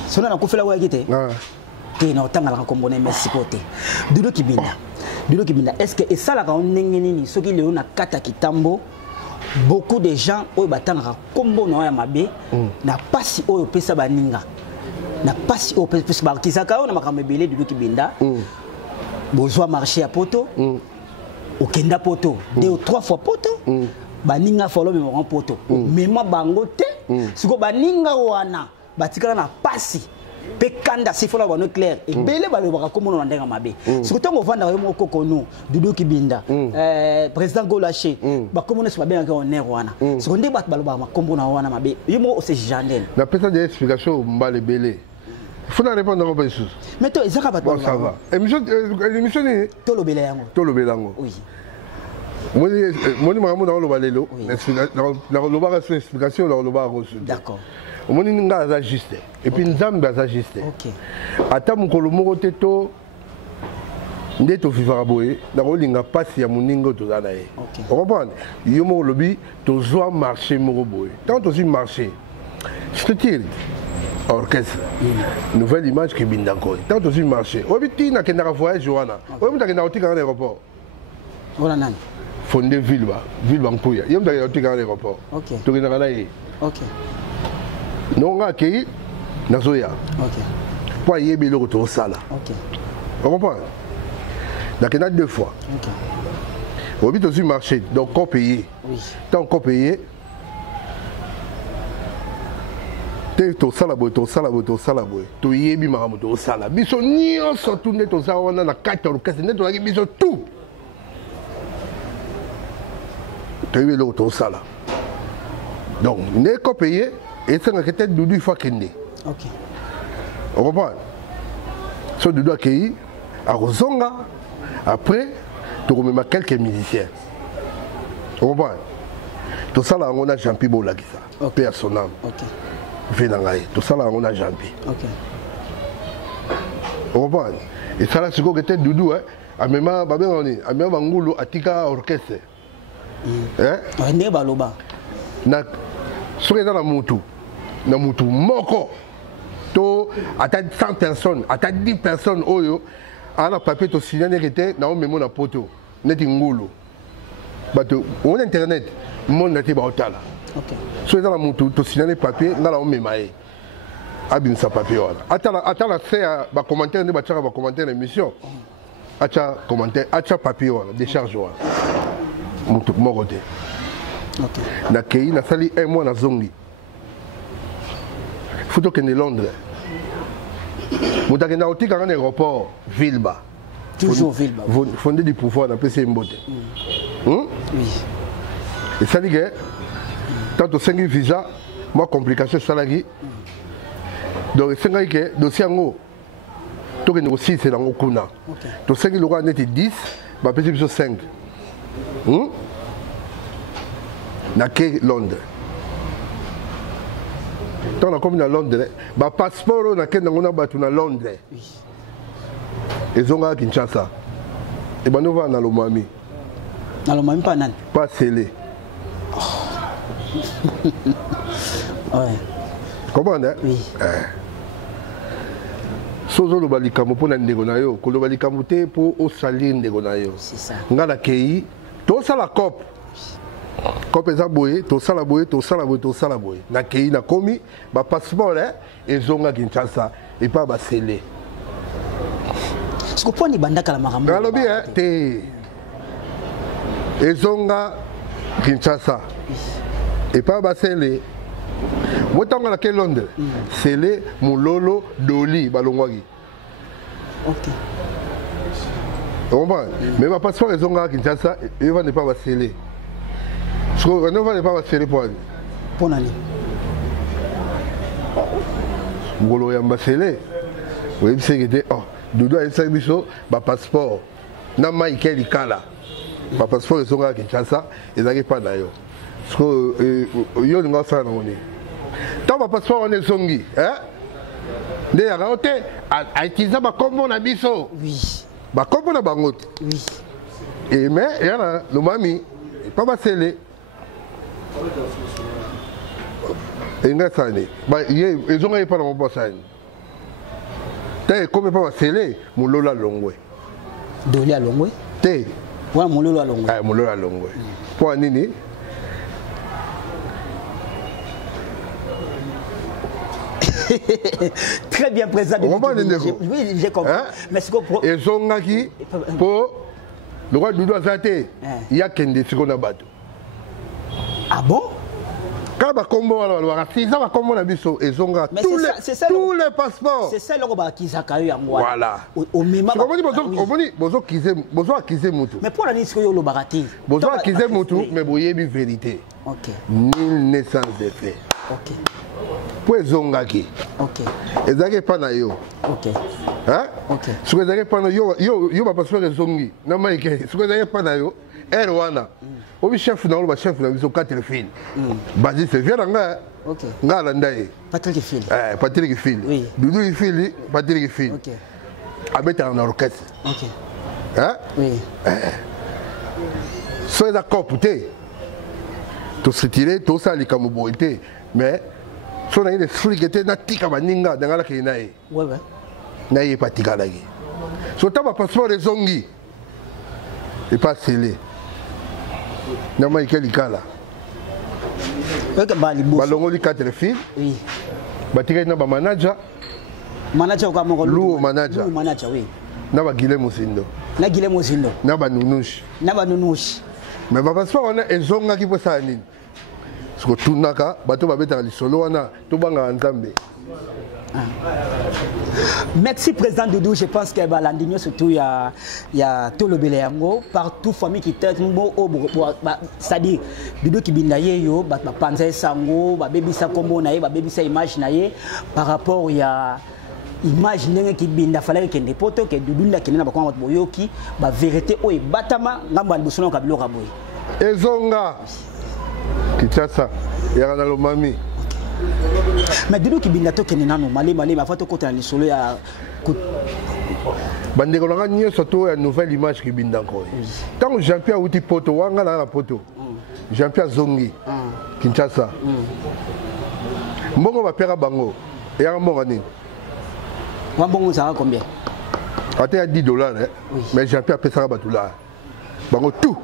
Sona na kufela wa gite te na otanga la kombo na Mexico te Dudu Kibinda est-ce que esala ka onenge nini soki leo na kata kitambo beaucoup de gens oyo batanga kombo na ya mabe na pasi oyo pesa baninga na pasi oyo pesa bakisaka na makambo ebele Dudu Kibinda bozwa marché ya poto okenda poto 2 ou 3 fois poto baninga folo me poto mema bango te siko baninga wana batikala na pasi pe kanda sifola bano clair et belé balobaka komona ndenga mabe surtout ngo vanda yo moko kono Dudu Kibinda président Golache bakomona se babengaka honneur wana sekonde bat balobaka makombo na wana mabe yo mo se jandel na pesa des explications mbale belé faut na répondre à quelque chose mais toi ezaka bat ça va émission ni to lobela yango oui moni makambo na loba lelo na loba explication na loba reçu d'accord omoni nga aza juste et puis nzambe aza juste ata mokolo moko te to nde tofivaka boye nakolinga mpasi ya moninga toza na ye ocomprendre yo moko olobi tozwa marché moko boye ntango tozwi marché structure orchestre nouvelle image Kibinda nkoi ntango tozwi marché oyebi ti nakendaka voyage wana oyebi mutu akendaka kotikanga na aéroport wana nani fonde ville bankuya ye mutu akendaka kotikanga na aéroport tokendaka na ye non akei nazoya po ayebi eloko tozosala ocomprendre nakenda 2 fois oyebi tozwi marché donc corps payé tant corps payé te tosala boye toyebi makambo tozosala biso nyonso tu nde tozala wana na kati ya orchestre nde tozalaki biso tu toyebi eloko tozosala donc nde corps payé et ça n'a que tête Dudu il faut qu'il n'ait. Ok. On comprend. So Dudu a cueilli à Rosonga. Après, tu remets quelques musiciens. On comprend. Tout ça là on a Jean-Pi Bolakisa. Paix à son âme. Ok. Venangaï. Tout ça là on a Jean-Pi. Ok. On comprend. Et ça là c'est quoi que tête Dudu hein. Amema babé on est. Amema Bangulo Atika orchestre. Hein? Ne baloba. Na soki eza na mutu moko to ata 100 personnes ata 10 personnes oyo ana papier to signane te na omemo na poto neti ngulu bato on internet monde na te ba otala soki eza na mutu to signane papier ngala omema ye abimisa papier wana ata la se ba commentaire nde batiaka ba commentaire na émission acha commentaire acha papier wana décharge wana mutu moko te na kei na sali un mois na zongi faut que ne Londres mutakenda otika na aéroport Vilba toujours Vilba fondé du pouvoir na PC Mbote oui et ça dit que tant au 5 visa moi complication salari donc 5 que dossier ngo to que négocier c'est dans okuna to 5 loka net 10 ba PC biso 5 na ke Londres tant on comme na Londres ba passeport na ke ngona batu na Londres ezonga Kinshasa et banova na Lomami Alors, même pas nan. Pas scellé. Ouais. Comprends, hein? Oui. Sozo lo balikamo pour ndeko na yo, ko lo balikamo te pour o salir ndeko na yo. C'est ça. Ngala kei, to sala cop. Cop eza boye, to sala boye, to sala boye, to sala boye. Na kei na komi, ba passeport ezonga Kinshasa et pas ba scellé. Ce que pour ni bandaka la marambo. Ngalobi te. Ezonga Kinshasa et pas ba scellé. Motanga na Londres, scellé Mulolo Doli balongwaki. OK. On va, mais ma passeport est zonga Kinshasa, il va ne pas sceller. Ce qu'on ne va pas sceller pour aller. Pour aller. Ngolo yamba sceller. Oui, c'est que oh, Dodo a service ma passeport. Na Michael Ikala. Ma passeport est zonga Kinshasa, et ça n'est pas d'ailleurs. Ce que yo n'ga ça na ngoni. Tant ma passeport on est zongi, hein? De ya raote a utiliser ma combo na biso. Oui. Ba combo na bango. Oui. Et mais yana le mami pas ba sceller. Et nga sani. Ba ils ont pas dans mon sani. Té comme pas sceller mon lola longwe. Doli à longwe. Té. Voilà mon lolo à longwe. Ah mon lola longwe. Pour nini? Très bien présent. Oui, j'ai compris. Mais c'est quoi? Et zongaki pour le roi Doudou Azate. Il y a qu'un des secondes à battre. Ah bon? Quand va combo alors, si ça va combo la biso et zonga tous les passeports. C'est ça le roba qui s'accueille à moi. Voilà. Au même moment. Bozo kize mutu. Mais pour la nice que le barati. Bozo kize mutu mais boye bi vérité. OK. Nul naissance de fait. OK. Pour zongaki. OK. Ezake pa na yo. OK. Hein? OK. Ce que ezake pa na yo ba passeport zongi. Na maike. Ce que ezake pa na yo. Erwana. Obi chef na lo chef na biso 4 filles. Basi c'est viens nga. OK. Nga landaye. Patrick Phil. Patrick Phil. Oui. Doudou Phil, Patrick Phil. OK. Abeta en orchestre. OK. Hein? Oui. Soyez d'accord pour te. To se tirer, to ça les kamuboité, mais so na ile free était na tika baninga dangala ke nae. Ouais ouais. Na ye patika lagi. So ta ba passeport de zongi. Et pas scellé. Na ma ikeli kala. OK ba li boss. Balongo li 4 filles. Oui. Batika na ba manager. Manager kwa mongo. Lu manager. Lu manager oui. Na ba Guilherme Sindo. Na Guilherme Sindo. Na ba Nunush. Na ba Nunush. Mais ba passeport on a ezonga ki po sa nini. Parce que tout naka bato ba beta li solo wana to banga nzambe. Merci président Doudou, je pense que l'andigno surtout il y a tout le Béléango partout famille qui tête mot au c'est-à-dire Doudou qui bindaye yo ba panza sango ba baby sa kombo na ye ba baby sa image na ye par rapport il y a image ndenge qui binda fallait que des potes que Doudou na kinena ba kwa boyoki ba vérité o e batama ngamba libosono kabilo kaboy ezonga Kinshasa ya na lo mami. Mais Doudou qui binda to kenena no malé ma fa to kota ni solo ya bande ko nga nyoso to ya nouvelle image qui binda ko. Tant Jean-Pierre outi poto wanga na poto. Jean-Pierre Zongi. Kinshasa. Mbongo ba pera bango. Ya mbongo nini? Wa mbongo ça combien? Ate ya $10 hein. Mais Jean-Pierre pesa ba $. Bango tout.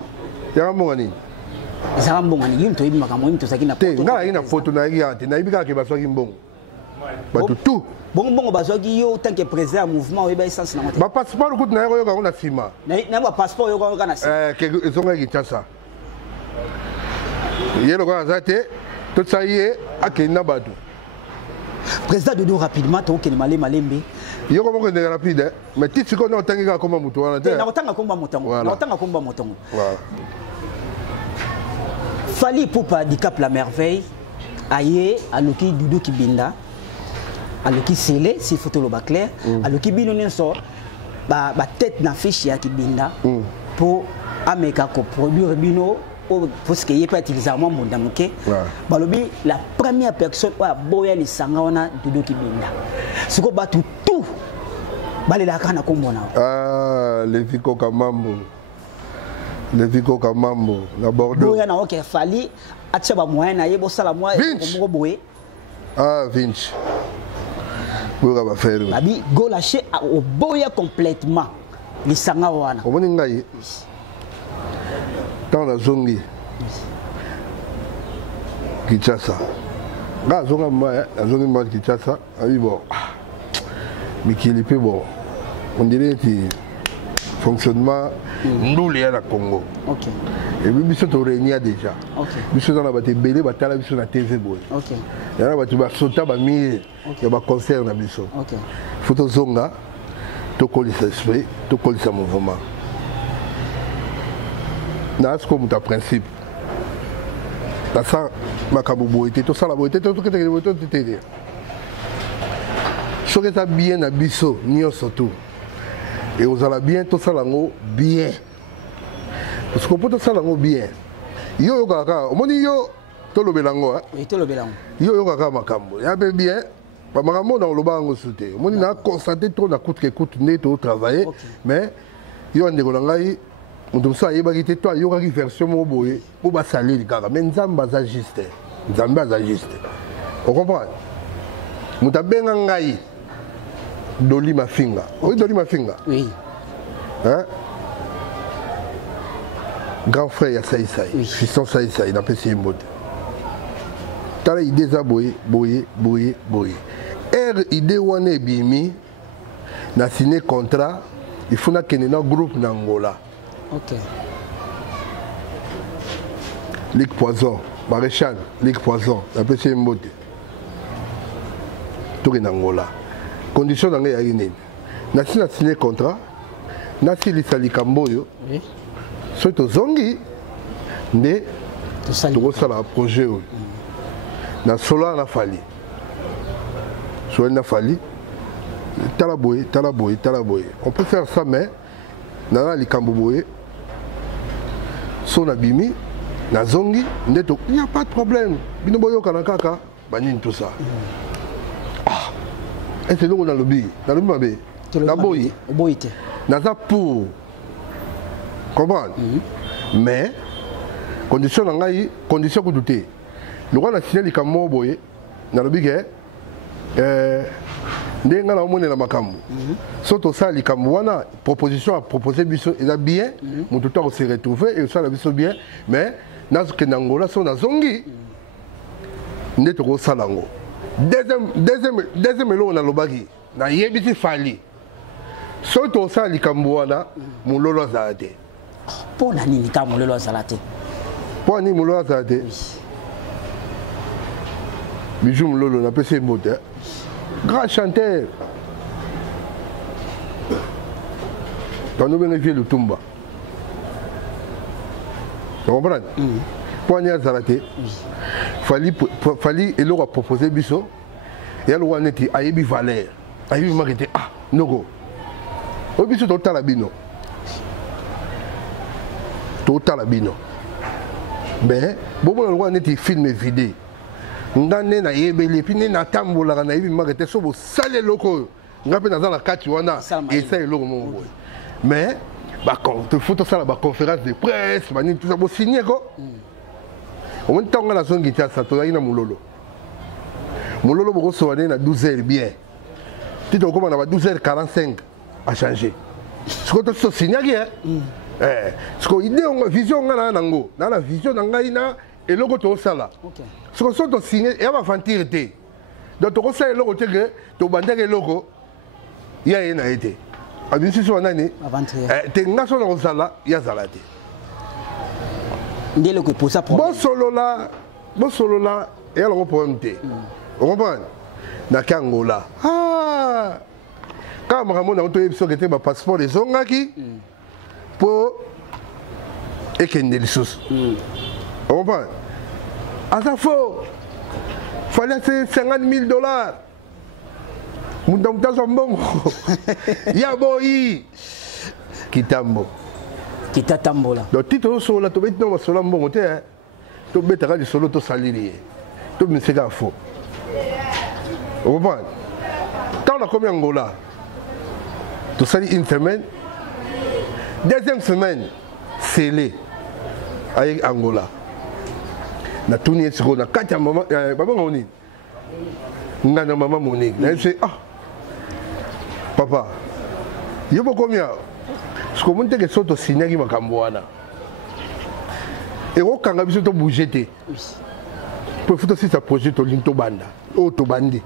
Ya mbongo nini? Ça mbongo ni yimto yibi makambo yimto sakina poto. Nga ina photo na yati na ibika ke baswaki mbongo. Ba tout. Bongo bazwaki yo tant que président mouvement we ba essence na moto. Ba passeport ko na yo ka na sima. Na ba passeport yo ka na sima. Que ezonga Kinshasa. Yelo ka zate tout ça yé akena batu. Président Doudou rapidement to ke malembe. Yo ko mo que rapide mais titi ko na otangika koma mutu wana te. Na otanga komba motongo. Na otanga komba motongo. Voilà. Fali Poupa handicap la merveille aye aloki Doudou Kibinda aloki sele si photo lo ba clair aloki bino nenso ba tête na fiche ya Kibinda pour ameka ko produire bino parce que il pas utiliser moi monda muke balobi la première personne wa boya li sanga wana Doudou Kibinda siko batu tout balela kana kombona le viko kamambo Le Vico Kamambo, la Bordeaux. Boya na oke fali atia ba moyen na yebo sala moi ko boye. Ah Vinci. Boya ba faire. Babi go lâcher au boya complètement. Li sanga wana. O moni ngai. Dans la zongi. Kinshasa. Ga zonga ma, la zongi ma Kinshasa, abi bon. Mais qui est peu bon. On dirait que fonctionnement nous les à la Congo. OK. Et puis biso to réunia déjà. OK. Biso dans la bate belé batala biso na TV boy. OK. Ya na batu ba sota ba mi ya ba concert na biso. OK. Photo zonga to kolisa esprit, to kolisa mouvement. Na ce comme ta principe. La ça makabu boité to sala boité to que te ce qui est bien à biso ni surtout et vous allez bien tout ça lango bien parce que pour tout ça lango bien yo kaka o moni yo to lo belango et to lo belango yo kaka makambo ya be bien ba makambo na lo bango souté o moni na constater trop na coûte que coûte né to travailler mais yo ndeko na ngai mutu so ayeba kite to yo kaki version mo boye o ba salir kaka mais nzamba za juste on comprend mutu benga ngai Doli Mafinga. Oui, Doli Mafinga. Oui. Hein? Grand frère, il y a Saïsaï. Oui. Fiston Saïsaï, il a fait ses mots. T'as l'idée de boyer. Idée où on est bimi, n'a signé contrat, il faut qu'il y ait un groupe d'Angola. OK. Ligue Poison, Maréchal, Ligue Poison, il a fait ses mots. Tout est en Angola. Condition dans les aïnés. N'a signé contrat, n'a signé Salikamboyo. Oui. Soit au Zongi, mais tout ça le projet. N'a Sola n'a fallu. Soit n'a fallu. Talaboy. On peut faire ça, mais n'a les Kamboboye. Son abimi, n'a Zongi, il n'y a pas de problème. Binoboyo Kanakaka, banin tout ça. Et c'est nous dans le lobby. Dans le lobby, dans le lobby. Dans ça pour comprendre. Mais, condition que douter. Le roi a signé les camions boye. Dans le lobby, n'enga na mone na makambo. Surtout ça, les camions, proposition à proposer, il a bien. Mon tout temps se retrouver et ça la biso bien. Mais, dans ce que n'angola sont dans zongi. N'est pas ça lango. Deuxième élo na lobaki na yebiti fali soto sa likambuana mulolo zaate pour na nini ka mulolo zalate pour ni mulolo zaate bijou mulolo na pese mote grand chanteur quand nous venons le tumba tu comprends pour ni zalate fali elo a proposé biso et elle a dit ayebi valeur ayebi marité ah nogo o biso to talabino mais bobo le roi neti film vidé ngane na yebeli puis na tambola na yebi marité so bo sale loko ngape na za kati wana et ça est loko mo mais ba quand te photo ça la conférence de presse ba ni tout ça bo signer ko on entend la zone qui tient ça, tu as une moulolo. Moulolo beaucoup soit né à 12h bien. Tu te recommandes à 12h45 à changer. Ce que tu as signé hier. Ce que idée on vision on a nango, dans la vision on a ina et logo to sala. Ce que sont signé et va fantir été. Donc tu conseilles le logo que tu bandé le logo. Il y a une été. A bien sûr on a né. Tu n'as pas on sala, il y a salade. Ndé le que pour ça bon solo là et alors on peut monter on comprend na Kangola ah quand Ramon a entendu que était ma passeport les ongaki pour ekende les choses on comprend à ça fallait $50,000 mon dame dans bon ya boy kitambo Kita tambola. Donc titre sur la tobet non sur la monte hein. To betara du solo to saliri. To me c'est faux. On comprend. Quand on a combien Angola. To sali une semaine. Deuxième semaine scellé avec Angola. Na tourné sur la carte maman maman Monique. Ngana maman Monique. Là c'est ah papa. Il y a combien? Ce qu'on monte que soto signé qui makambo wana. Et au kanga biso to bouger. Pour faire aussi sa projet to linto banda. Oh to bandi.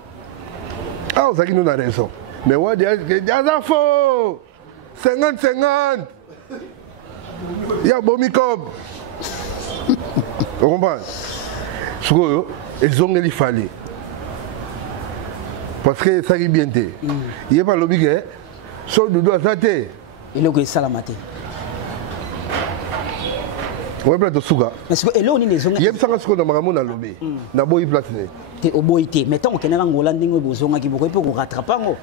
Ah vous avez nous raison. Mais ouais déjà faux. 50-50. Il y a Bomicob. Vous comprenez? Ce qu'ils ont il fallait. Parce que ça est bien. Il n'y a pas l'obligé. Sauf de doigt saté. Il est salamate. On va plateau souga. Parce que là on est les zones. Il y a 5 secondes dans ma lobby. Na boy place. T'es au boité. Mettons qu'on est en Angola ndingo bozonga ki boko pour rattraper ngo.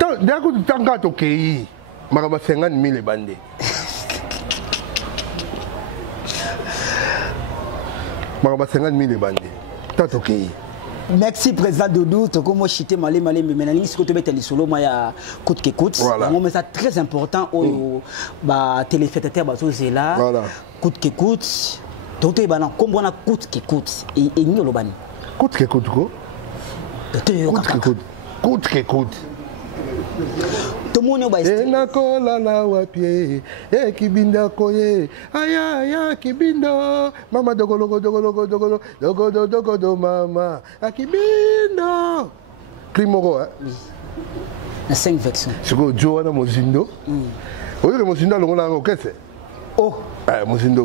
Tant d'accord tant gato kei. Marama 50 000 bandés. Marama 50 000 bandés. Tant ok. Merci président Doudou, to comme chité malé mais maintenant ce que tu mets les solo moi ya coûte que coûte. Mais ça très important au bah téléspectateur bah tout là. Voilà. Coûte que coûte. Donc tu bana comme on a coûte que coûte et ni le ban. Coûte que coûte quoi? Coûte que coûte. Tout le monde est na kola la wapie e kibinda koye aya aya kibindo mama dogolo mama akibindo Klimoro oui na 5 versions c'est que Joana Mozindo oyo le Mozindo longola ngo kese oh Mozindo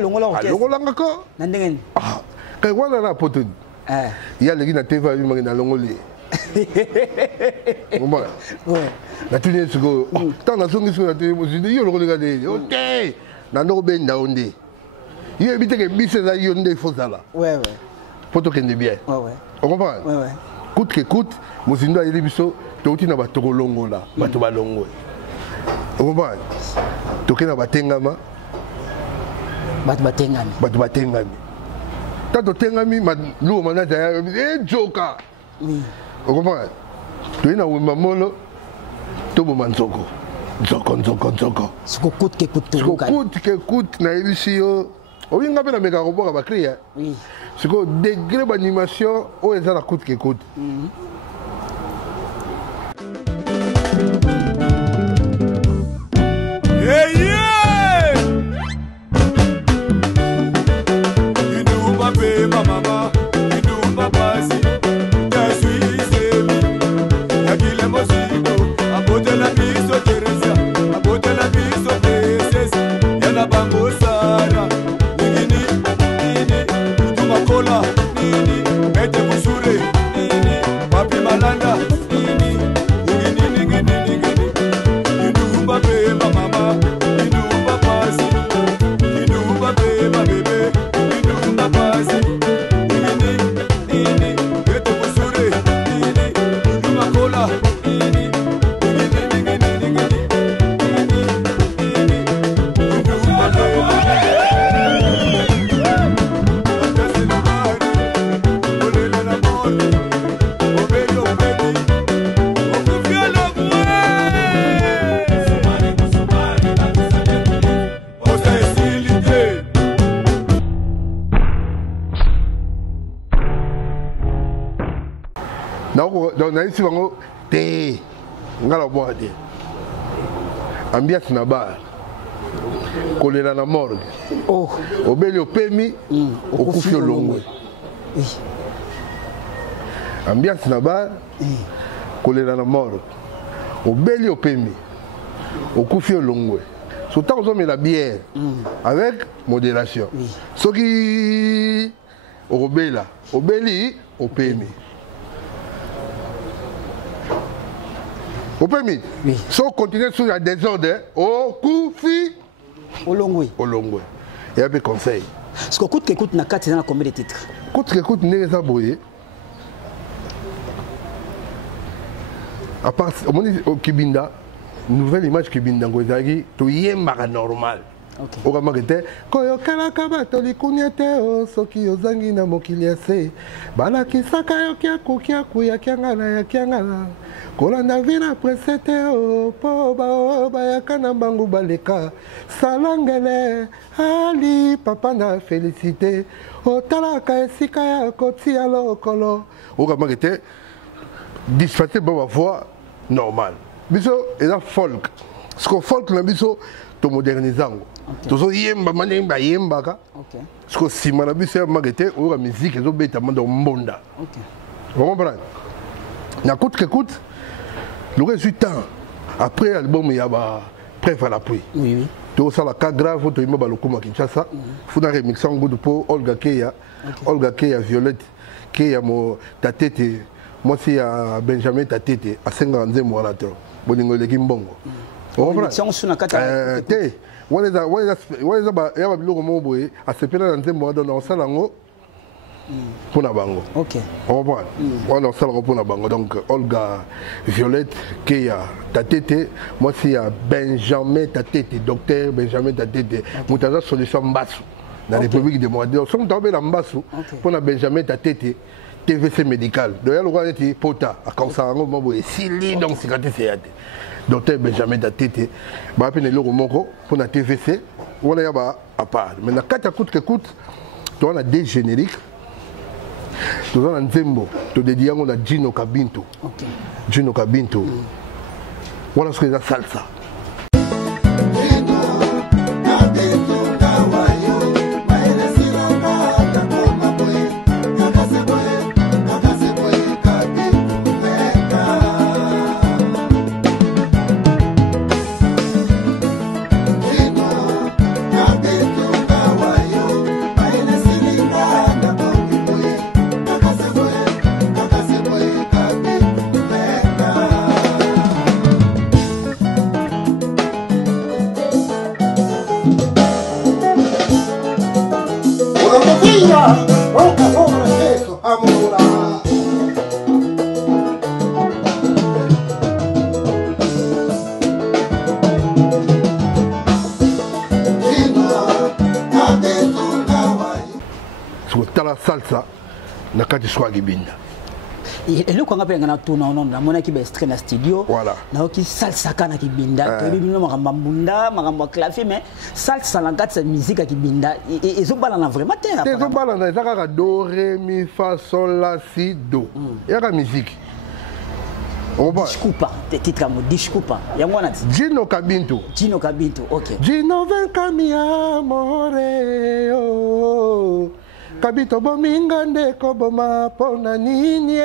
longola ngo kese longola ngako na ndenge ah kay wana na poto ya legi na TV mi na longoli Bon, la télé c'est que tant la songe sur la télé, moi je dis yo le regarder. OK. Na no ben da onde. Yo éviter que bise za yonde faut ça là. Ouais. Poto kende bien. Ouais. On comprend? Ouais. Coûte que coûte, moi je dois aller biso, toti na bato longo là, bato balongo. On comprend? Toke na batengama. Bato batengami. Tato tengami ma lu manaja joka. Oui. On comprend? Tu es dans le mamolo, tu es dans Zoko. Ce que coûte que coûte. Ce que coûte, na ici, on vient de me garder à créer. Oui. Ce que degré d'animation, on est dans la coûte que coûte. Mama, you do papa, abote la biso Teresa, abote la biso Teses, yana bango Sara, nini, tutumakola, nini, mete kusure, nini, papi malanda, nini, yindu babe mama, yindu papasi, yindu babe ma bebe, yindu papasi, nini, mete kusure, nini, tutumakola, nini. Donc, ici, on a boîte. Ambiance na bar. Kolela na morgue. Oh. Obeli opemi, okufi olongwe. Ambiance na bar. Kolela na morgue. Obeli opemi, okufi olongwe. Surtout quand on met la bière avec modération. Ce qui obela, obeli opemi. Au permis, si on continue sur la désordre, au Koufi, au Longwe. Il y a des conseils. Ce que coûte que coûte na carte, c'est combien de titres? Coûte que coûte, n'est pas boyé. À part, au Kibinda, nouvelle image Kibinda, tu y es normal. okamaka te koyokelaka bato likunia te o soki ozangi na mokili ya se balakisaka yo kiaku ya kiangala ya kiangala kolanda vi na prese te o mpo bao bayaka na mbangu baleka salangele ali papa na félicité otalaka esika ya kotia lokolo okamaka te disface ba voix normale biso eza folk siko folk na biso to modernizango tozo yemba mane ba yembaka siko sima na biso ya magete oyo musique ezo beta mando mbonda vous comprenez na coûte que coûte le résultat après album ya ba preuve à l'appui oui to ça la cas grave to imba lokuma Kinshasa funa remix en good pour Olga Keya Violette Keya mo tatete moi si à Benjamin tatete à 50 ans moi là to boningo leki mbongo on va te wala ba ya ba biloko mo boye a sepela na nzembo ado na sala ngo pona bango on va wala sala ngo pona bango donc Olga Violette Keya tatete moi si à Benjamin tatete docteur Benjamin tatete mutaza solution mbasu na République démocratique somme tobe na mbasu pona Benjamin tatete TVC médical donc ya lokwa eti pota akansa ngo mo boye sili donc sikati seyate docteur Benjamin Tatete ba pe ne loko moko pour na TVC wala ya ba à part mais na kata coûte que coûte to na des génériques to na nzembo to dédié ngo na Gino Kabinto Gino Kabinto wala ce que ça salsa salsa na kati swagi binda et le kwanga penga na tuna ono na mona ki bestre na studio na ki salsa kana ki binda to bi no makamba mbunda makamba clavier mais salsa na kati sa musique ki binda et zo bala na vraiment terre te zo bala na ezaka do ré mi fa sol la si do ya ka musique on va discupa te titre mo discupa ya ngwana Gino Kabinto OK Gino venka mi amore oh Kabito bominga ndeko boma pona nini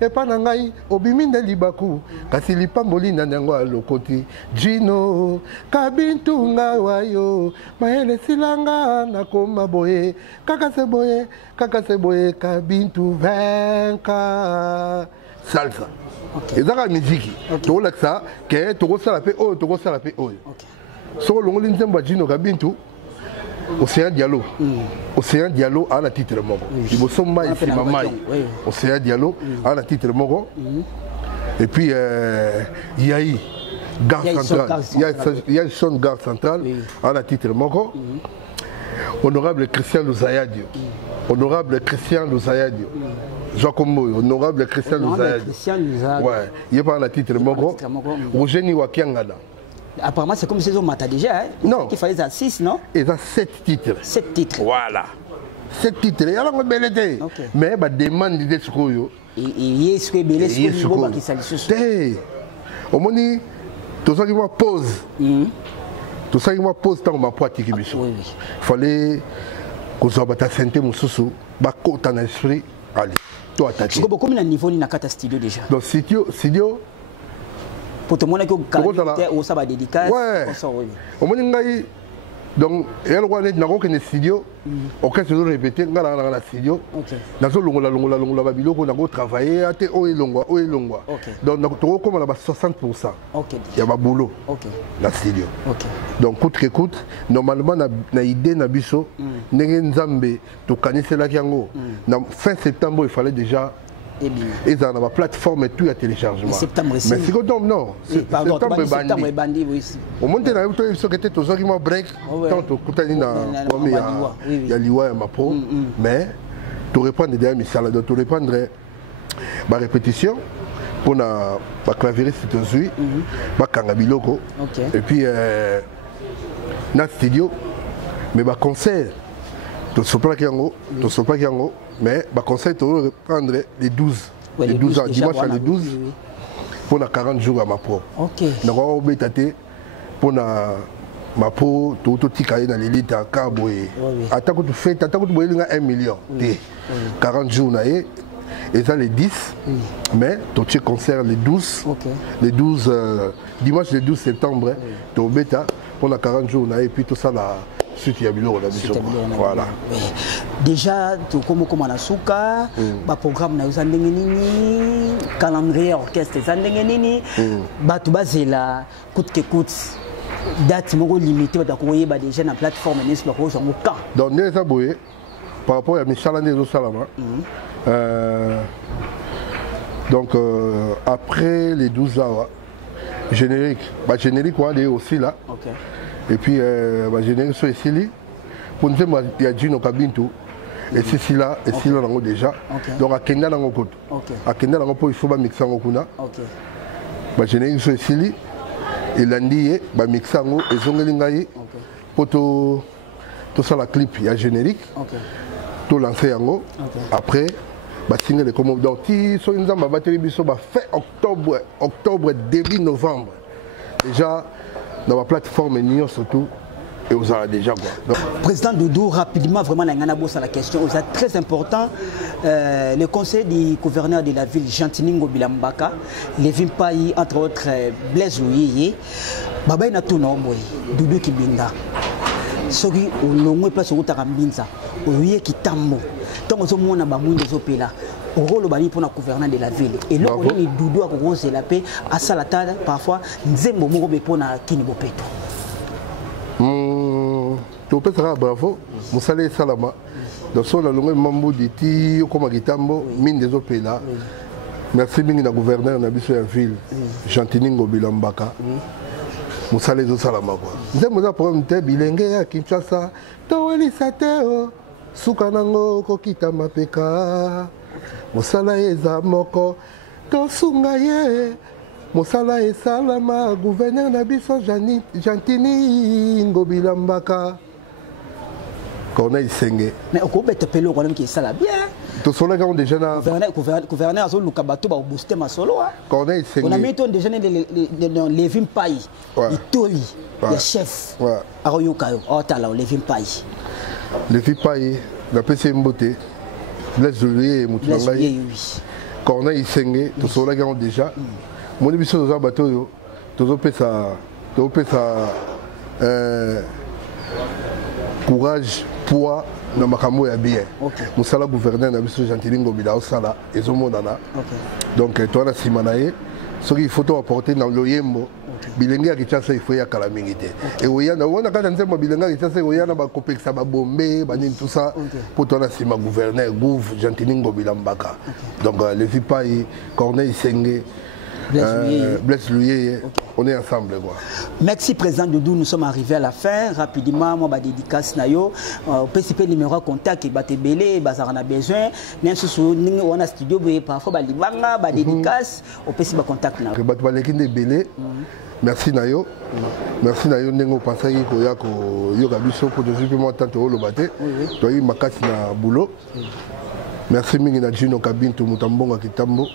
epa na ngai obimi nde libaku kasi lipamboli na yango alokoti Gino Kabinto nga wayo mayele silanga nakoma boye kaka se boye Kabinto venka salsa ezaka miziki tolakisa ke tokosala pe oyo soko longoli nzembo ya Gino Kabinto Océan Diallo a un titre moko. Il me semble que c'est Mamai. Océan Diallo a un titre moko. Et puis il y a eu Gare Centrale. Il y a son Gare Centrale a un titre moko. Honorable Christian Louzayadio. Joacomo, honorable Christian Louzayadio. Ouais, il y a pas un titre moko. Eugénie Wakiangada. Apparemment, c'est comme si on m'a déjà. Hein? Non. Il fallait 6, non? Il y a 7 titres. 7 titres. Voilà. 7 titres. Il y a une belle idée. Mais il demande de ce qu'il y a. Ce qu'il y a, c'est ce qu'il y a. Au moment où tout ça qui m'a pose. Tout ça qui m'a pose dans ma poitrine. Il fallait que je sois santé, mon sous, côté en esprit. Allez. Toi, attaquer. Combien de niveau na kata studio déjà? Donc, studio. Pour tout le monde qui a ça va dédicace. Ouais. Au moment où donc il y a le studio, aucun se répéter dans la studio. Dans le longola babiloko na go travailler ate oelongwa. Donc tu comme là 60%. Il y a ba boulot. La studio. Donc coûte que coûte, normalement na idée na biso ndenge nzambe to kanisela yango. Na fin septembre il fallait déjà Et dans la plateforme et tout à téléchargement. Septembre, mais c'est comme non. Septembre bandi au monde de la vie ce que tu as toujours break tant que tu il y a liwa et ma pro mais tu reprendre des misala de tu reprendre ma répétition pour la clavieriste tu suis ma kangabiloko et puis na studio mais ma concert tu sopra kiango mais ma concert tu reprendre les 12 les 12 ans dimanche à les 12 pour na 40 jours à ma pro donc on va bêter pour na ma peau tout tika na l'élite à Kaboé attends que tu fais attends que tu bois 1 million 40 jours na et ça les 10 mais tu concert les 12 dimanche le 12 septembre tu bêta pour na 40 jours na et puis tout ça la suite ya bilo la mission voilà déjà tu comme na suka ba programme na uzandenge nini calendrier orchestre zandenge nini ba tu bazela coûte que coûte date moko limité ba ko yeba déjà na plateforme n'est pas ko zongo ka donc les aboyé par rapport à Michel André Salama donc après les 12 ans générique on est aussi là et puis générique sur ici pour nous il y a Gino Kabintu et c'est là déjà donc à Kenya dans côté à Kenya dans il faut mixer en kuna générique sur ici il a dit bah mixango et zongelingai pour tout ça la clip il y a générique tout lancé yango après bah single les comme donc qui sont une zamba batterie biso bah fin octobre début novembre déjà dans la plateforme Nyon surtout et vous avez déjà quoi donc, président Doudou rapidement vraiment la bosse à la question vous êtes très important le conseil du gouverneur de la ville Jantiningo Bilambaka Levin Pai entre autres Blaise Ouyeye baba ina tout non boy Doudou Kibinda soki olongwe place okutaka mbinza oye kitambo ntango ozomona bamwindi ezopela okoloba mpona gouverneur de la ville eloko nini Doudou akokozela mpe asala tala parfois nzembo moko mpe mpona kini bopeto topesaka bravo mosala esalama donc so nalongwe mambo diti okoma kitambo minde ezopela merci mingi na gouverneur na biso ya ville Jantiningo Bilambaka mosala ezosalama kwa nzembo eza problème te bilenge ya Kinshasa towelisa te suka nango kokita mapeka mosala eza moko tosunga ye mosala esalama gouverneur na biso Jantiningo Bilambaka Corneille Senge mais okobeta pelo quand même qui sala bien to solo quand déjà na gouverneur azo luka bato ba booster masolo Corneille Senge on a mis ton déjà les Levin Pai itoi le chef aroyoka otala Levin Pai Levin Pai la PC Mbote Blaise Ouyeye mutungai Corneille Senge to solo quand déjà mon biso za bato yo to pesa courage poids na makambo ya bien musala gouverneur na biso Jantiningo Bila osala ezomonana donc toi na simana ye soki il faut to apporter na loyembo bilenge ya Kinshasa il faut ya kala mingi te et oyana wana kana nzembo bilenge ya Kinshasa oyana ba kopekisa ba bombe ba nini tout ça pour toi na sima gouverneur gouv Jantiningo Bilambaka donc le Vipai Corneille Senge Blaise Ouyeye on est ensemble quoi. Merci président Doudou, nous sommes arrivés à la fin rapidement moi ba dédicace na yo principal numéro contact ba tebele ba ça on a besoin même si on a studio parfois ba libanga ba dédicace au PC ba contact na ba baleki ndebele merci na yo ndengo pasaki ko ya ko yo ka biso pour de supplément tant au lobate to yi makati na boulot merci mingi na Gino Kabintu mutambonga kitambo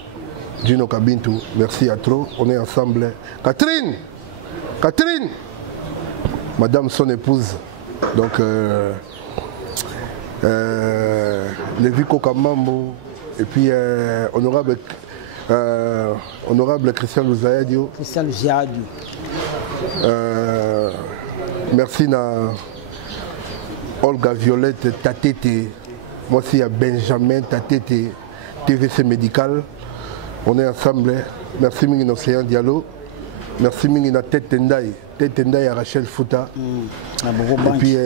Gino Kabintu, merci à trop, on est ensemble. Catherine, madame son épouse, donc Lévi Kokamambo, et puis honorable Christian Louzayadio. Merci à Olga Violette Tatete, moi aussi à Benjamin Tatete, TVC Médical. On est ensemble. Merci mingi Océan Diallo. Merci mingi na Tête Tendai à Rachel Fouta. Et puis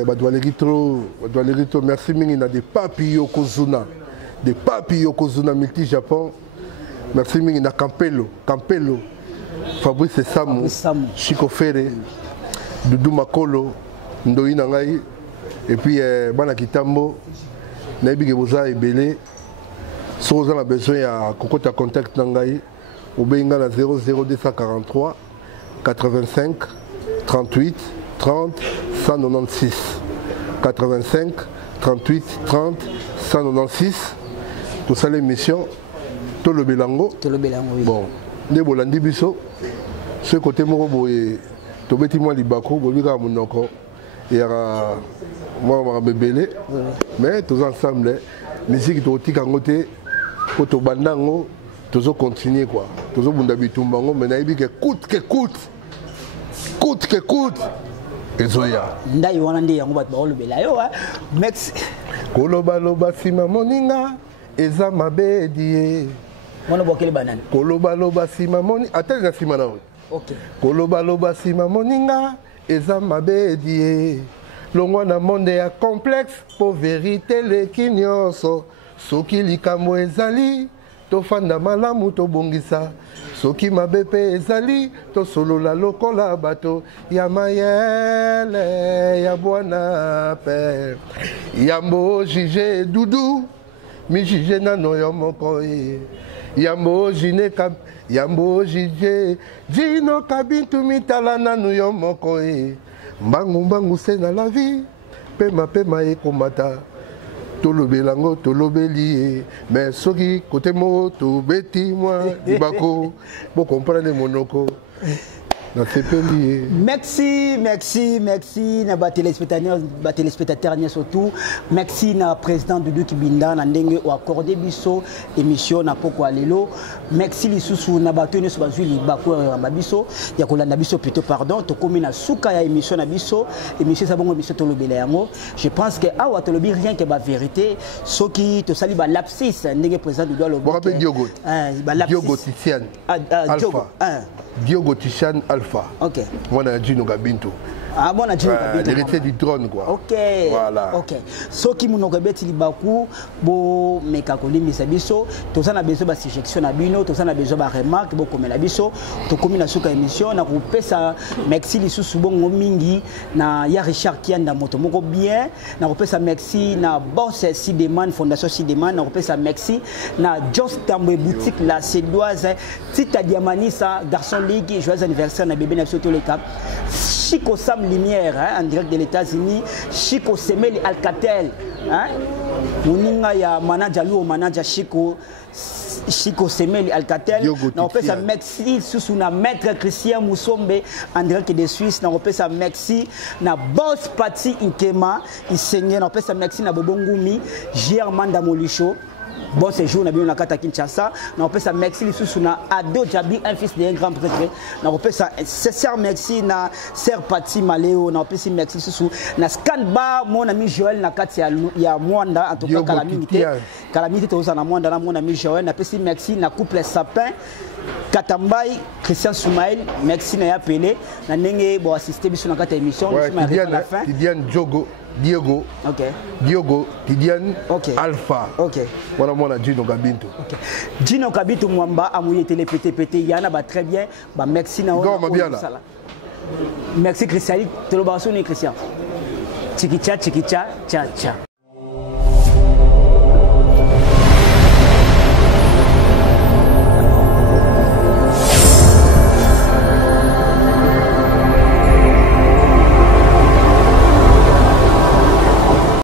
merci mingi na des Papi Yokozuna. Des Papi Yokozuna multi Japon. merci mingi na Campello Fabrice Samu Chico Ferre Doudou Makolo Ndoyi Nangai et puis bana Kitambo nayebi ke boza ebele so oza na besoin ya kokota contact nangai obenga na 00243 85 38 30 196 85 38 30 196 tout ça l'émission tout le belango oui. Bon nde bolandi biso ce côté moko boye tobeti mwa libako bobika monoko ya moi bébélé mais tous ensemble musique totika ngote ko to bandango tozo continuer quoi tozo bunda bitumbango mais nayibi que coûte ezoya ndai wana ndi yango bato baolobela yo max koloba loba sima moninga eza mabedi mwana bokele banani koloba loba sima moni atali na sima nawe OK koloba loba sima moninga eza mabedi longwa na monde ya complexe po vérité leki nyonso soki likambo ezali tofanda malamu tobongisa soki mabe mpe ezali tosolola lokola bato ya mayele ya bwana mpe yambo jije dudu mi jije nano yo moko yambo jije jino kabintu mitala nanu yo moko mbangu se na la vie pema ekomata tolobelango tolobeli mais soki côté mo to beti moi libako pour comprendre monoko na sepeli merci na ba téléspectateurs surtout merci na président Doudou Kibinda na ndenge o accordé biso émission na poko alelo merci lisusu na bato ne so bazui libako ya biso ya kolanda biso plutôt pardon to komi na suka ya émission na biso émission sa bongo biso tolobela yango je pense que awa tolobi rien que ba vérité soki to sali ba lapsis ndenge président Doudou lo bon rappel Diogo Tiziane Alpha Diogo Tiziane Alpha. OK. Moi na Gino Gabinto. Ah bon na Gino Gabinto. L'héritier du trône quoi. OK. Voilà. OK. Soki munoko beti libaku bo meka kolimbisa biso, toza na besoin ba suggestion na bino, toza na besoin ba remarque bo komela biso, to komi na suka émission na kopesa merci lisusu bongo mingi na ya Richard Kianda moto moko bien, na kopesa merci na boss Sideman Fondation Sideman, na kopesa merci na Just Tambwe boutique la Cédoise, Tita Diamanisa garçon ligue joyeux anniversaire na bébé na biso tous les cas. Chico Sam Lumière en direct de l'États-Unis, Chico Semeli Alcatel moninga ya manager luo manager Chico Semeli Alcatel na opesa merci sous na maître Christian Musombe en direct de Suisse na opesa merci na boss Pati Inkema Isenge na opesa merci na Bobongumi Germanda Molisho bon séjour na bien na kata Kinshasa na opesa merci lisusu na Ado Jabi un fils d'un grand prêtre na opesa sincère merci na sœur Pati Maleo na opesa merci lisusu na Scanba mon ami Joël na kati ya Mwanda en tout cas calamité toza na Mwanda na mon ami Joël na opesa merci na couple Sapin Katambai Christian Soumaël merci na ya Pelé na ndenge bo assister biso na kata émission à la fin Diego, okay. Diogo, Tidiane, okay. Alpha. Okay. Voilà mon Gino Gabinto. Okay. Gino Gabinto Mwamba a mouillé télé pété yana ba très bien. Ba merci na merci Christian. Te lo baso ni Christian. Chikicha cha cha.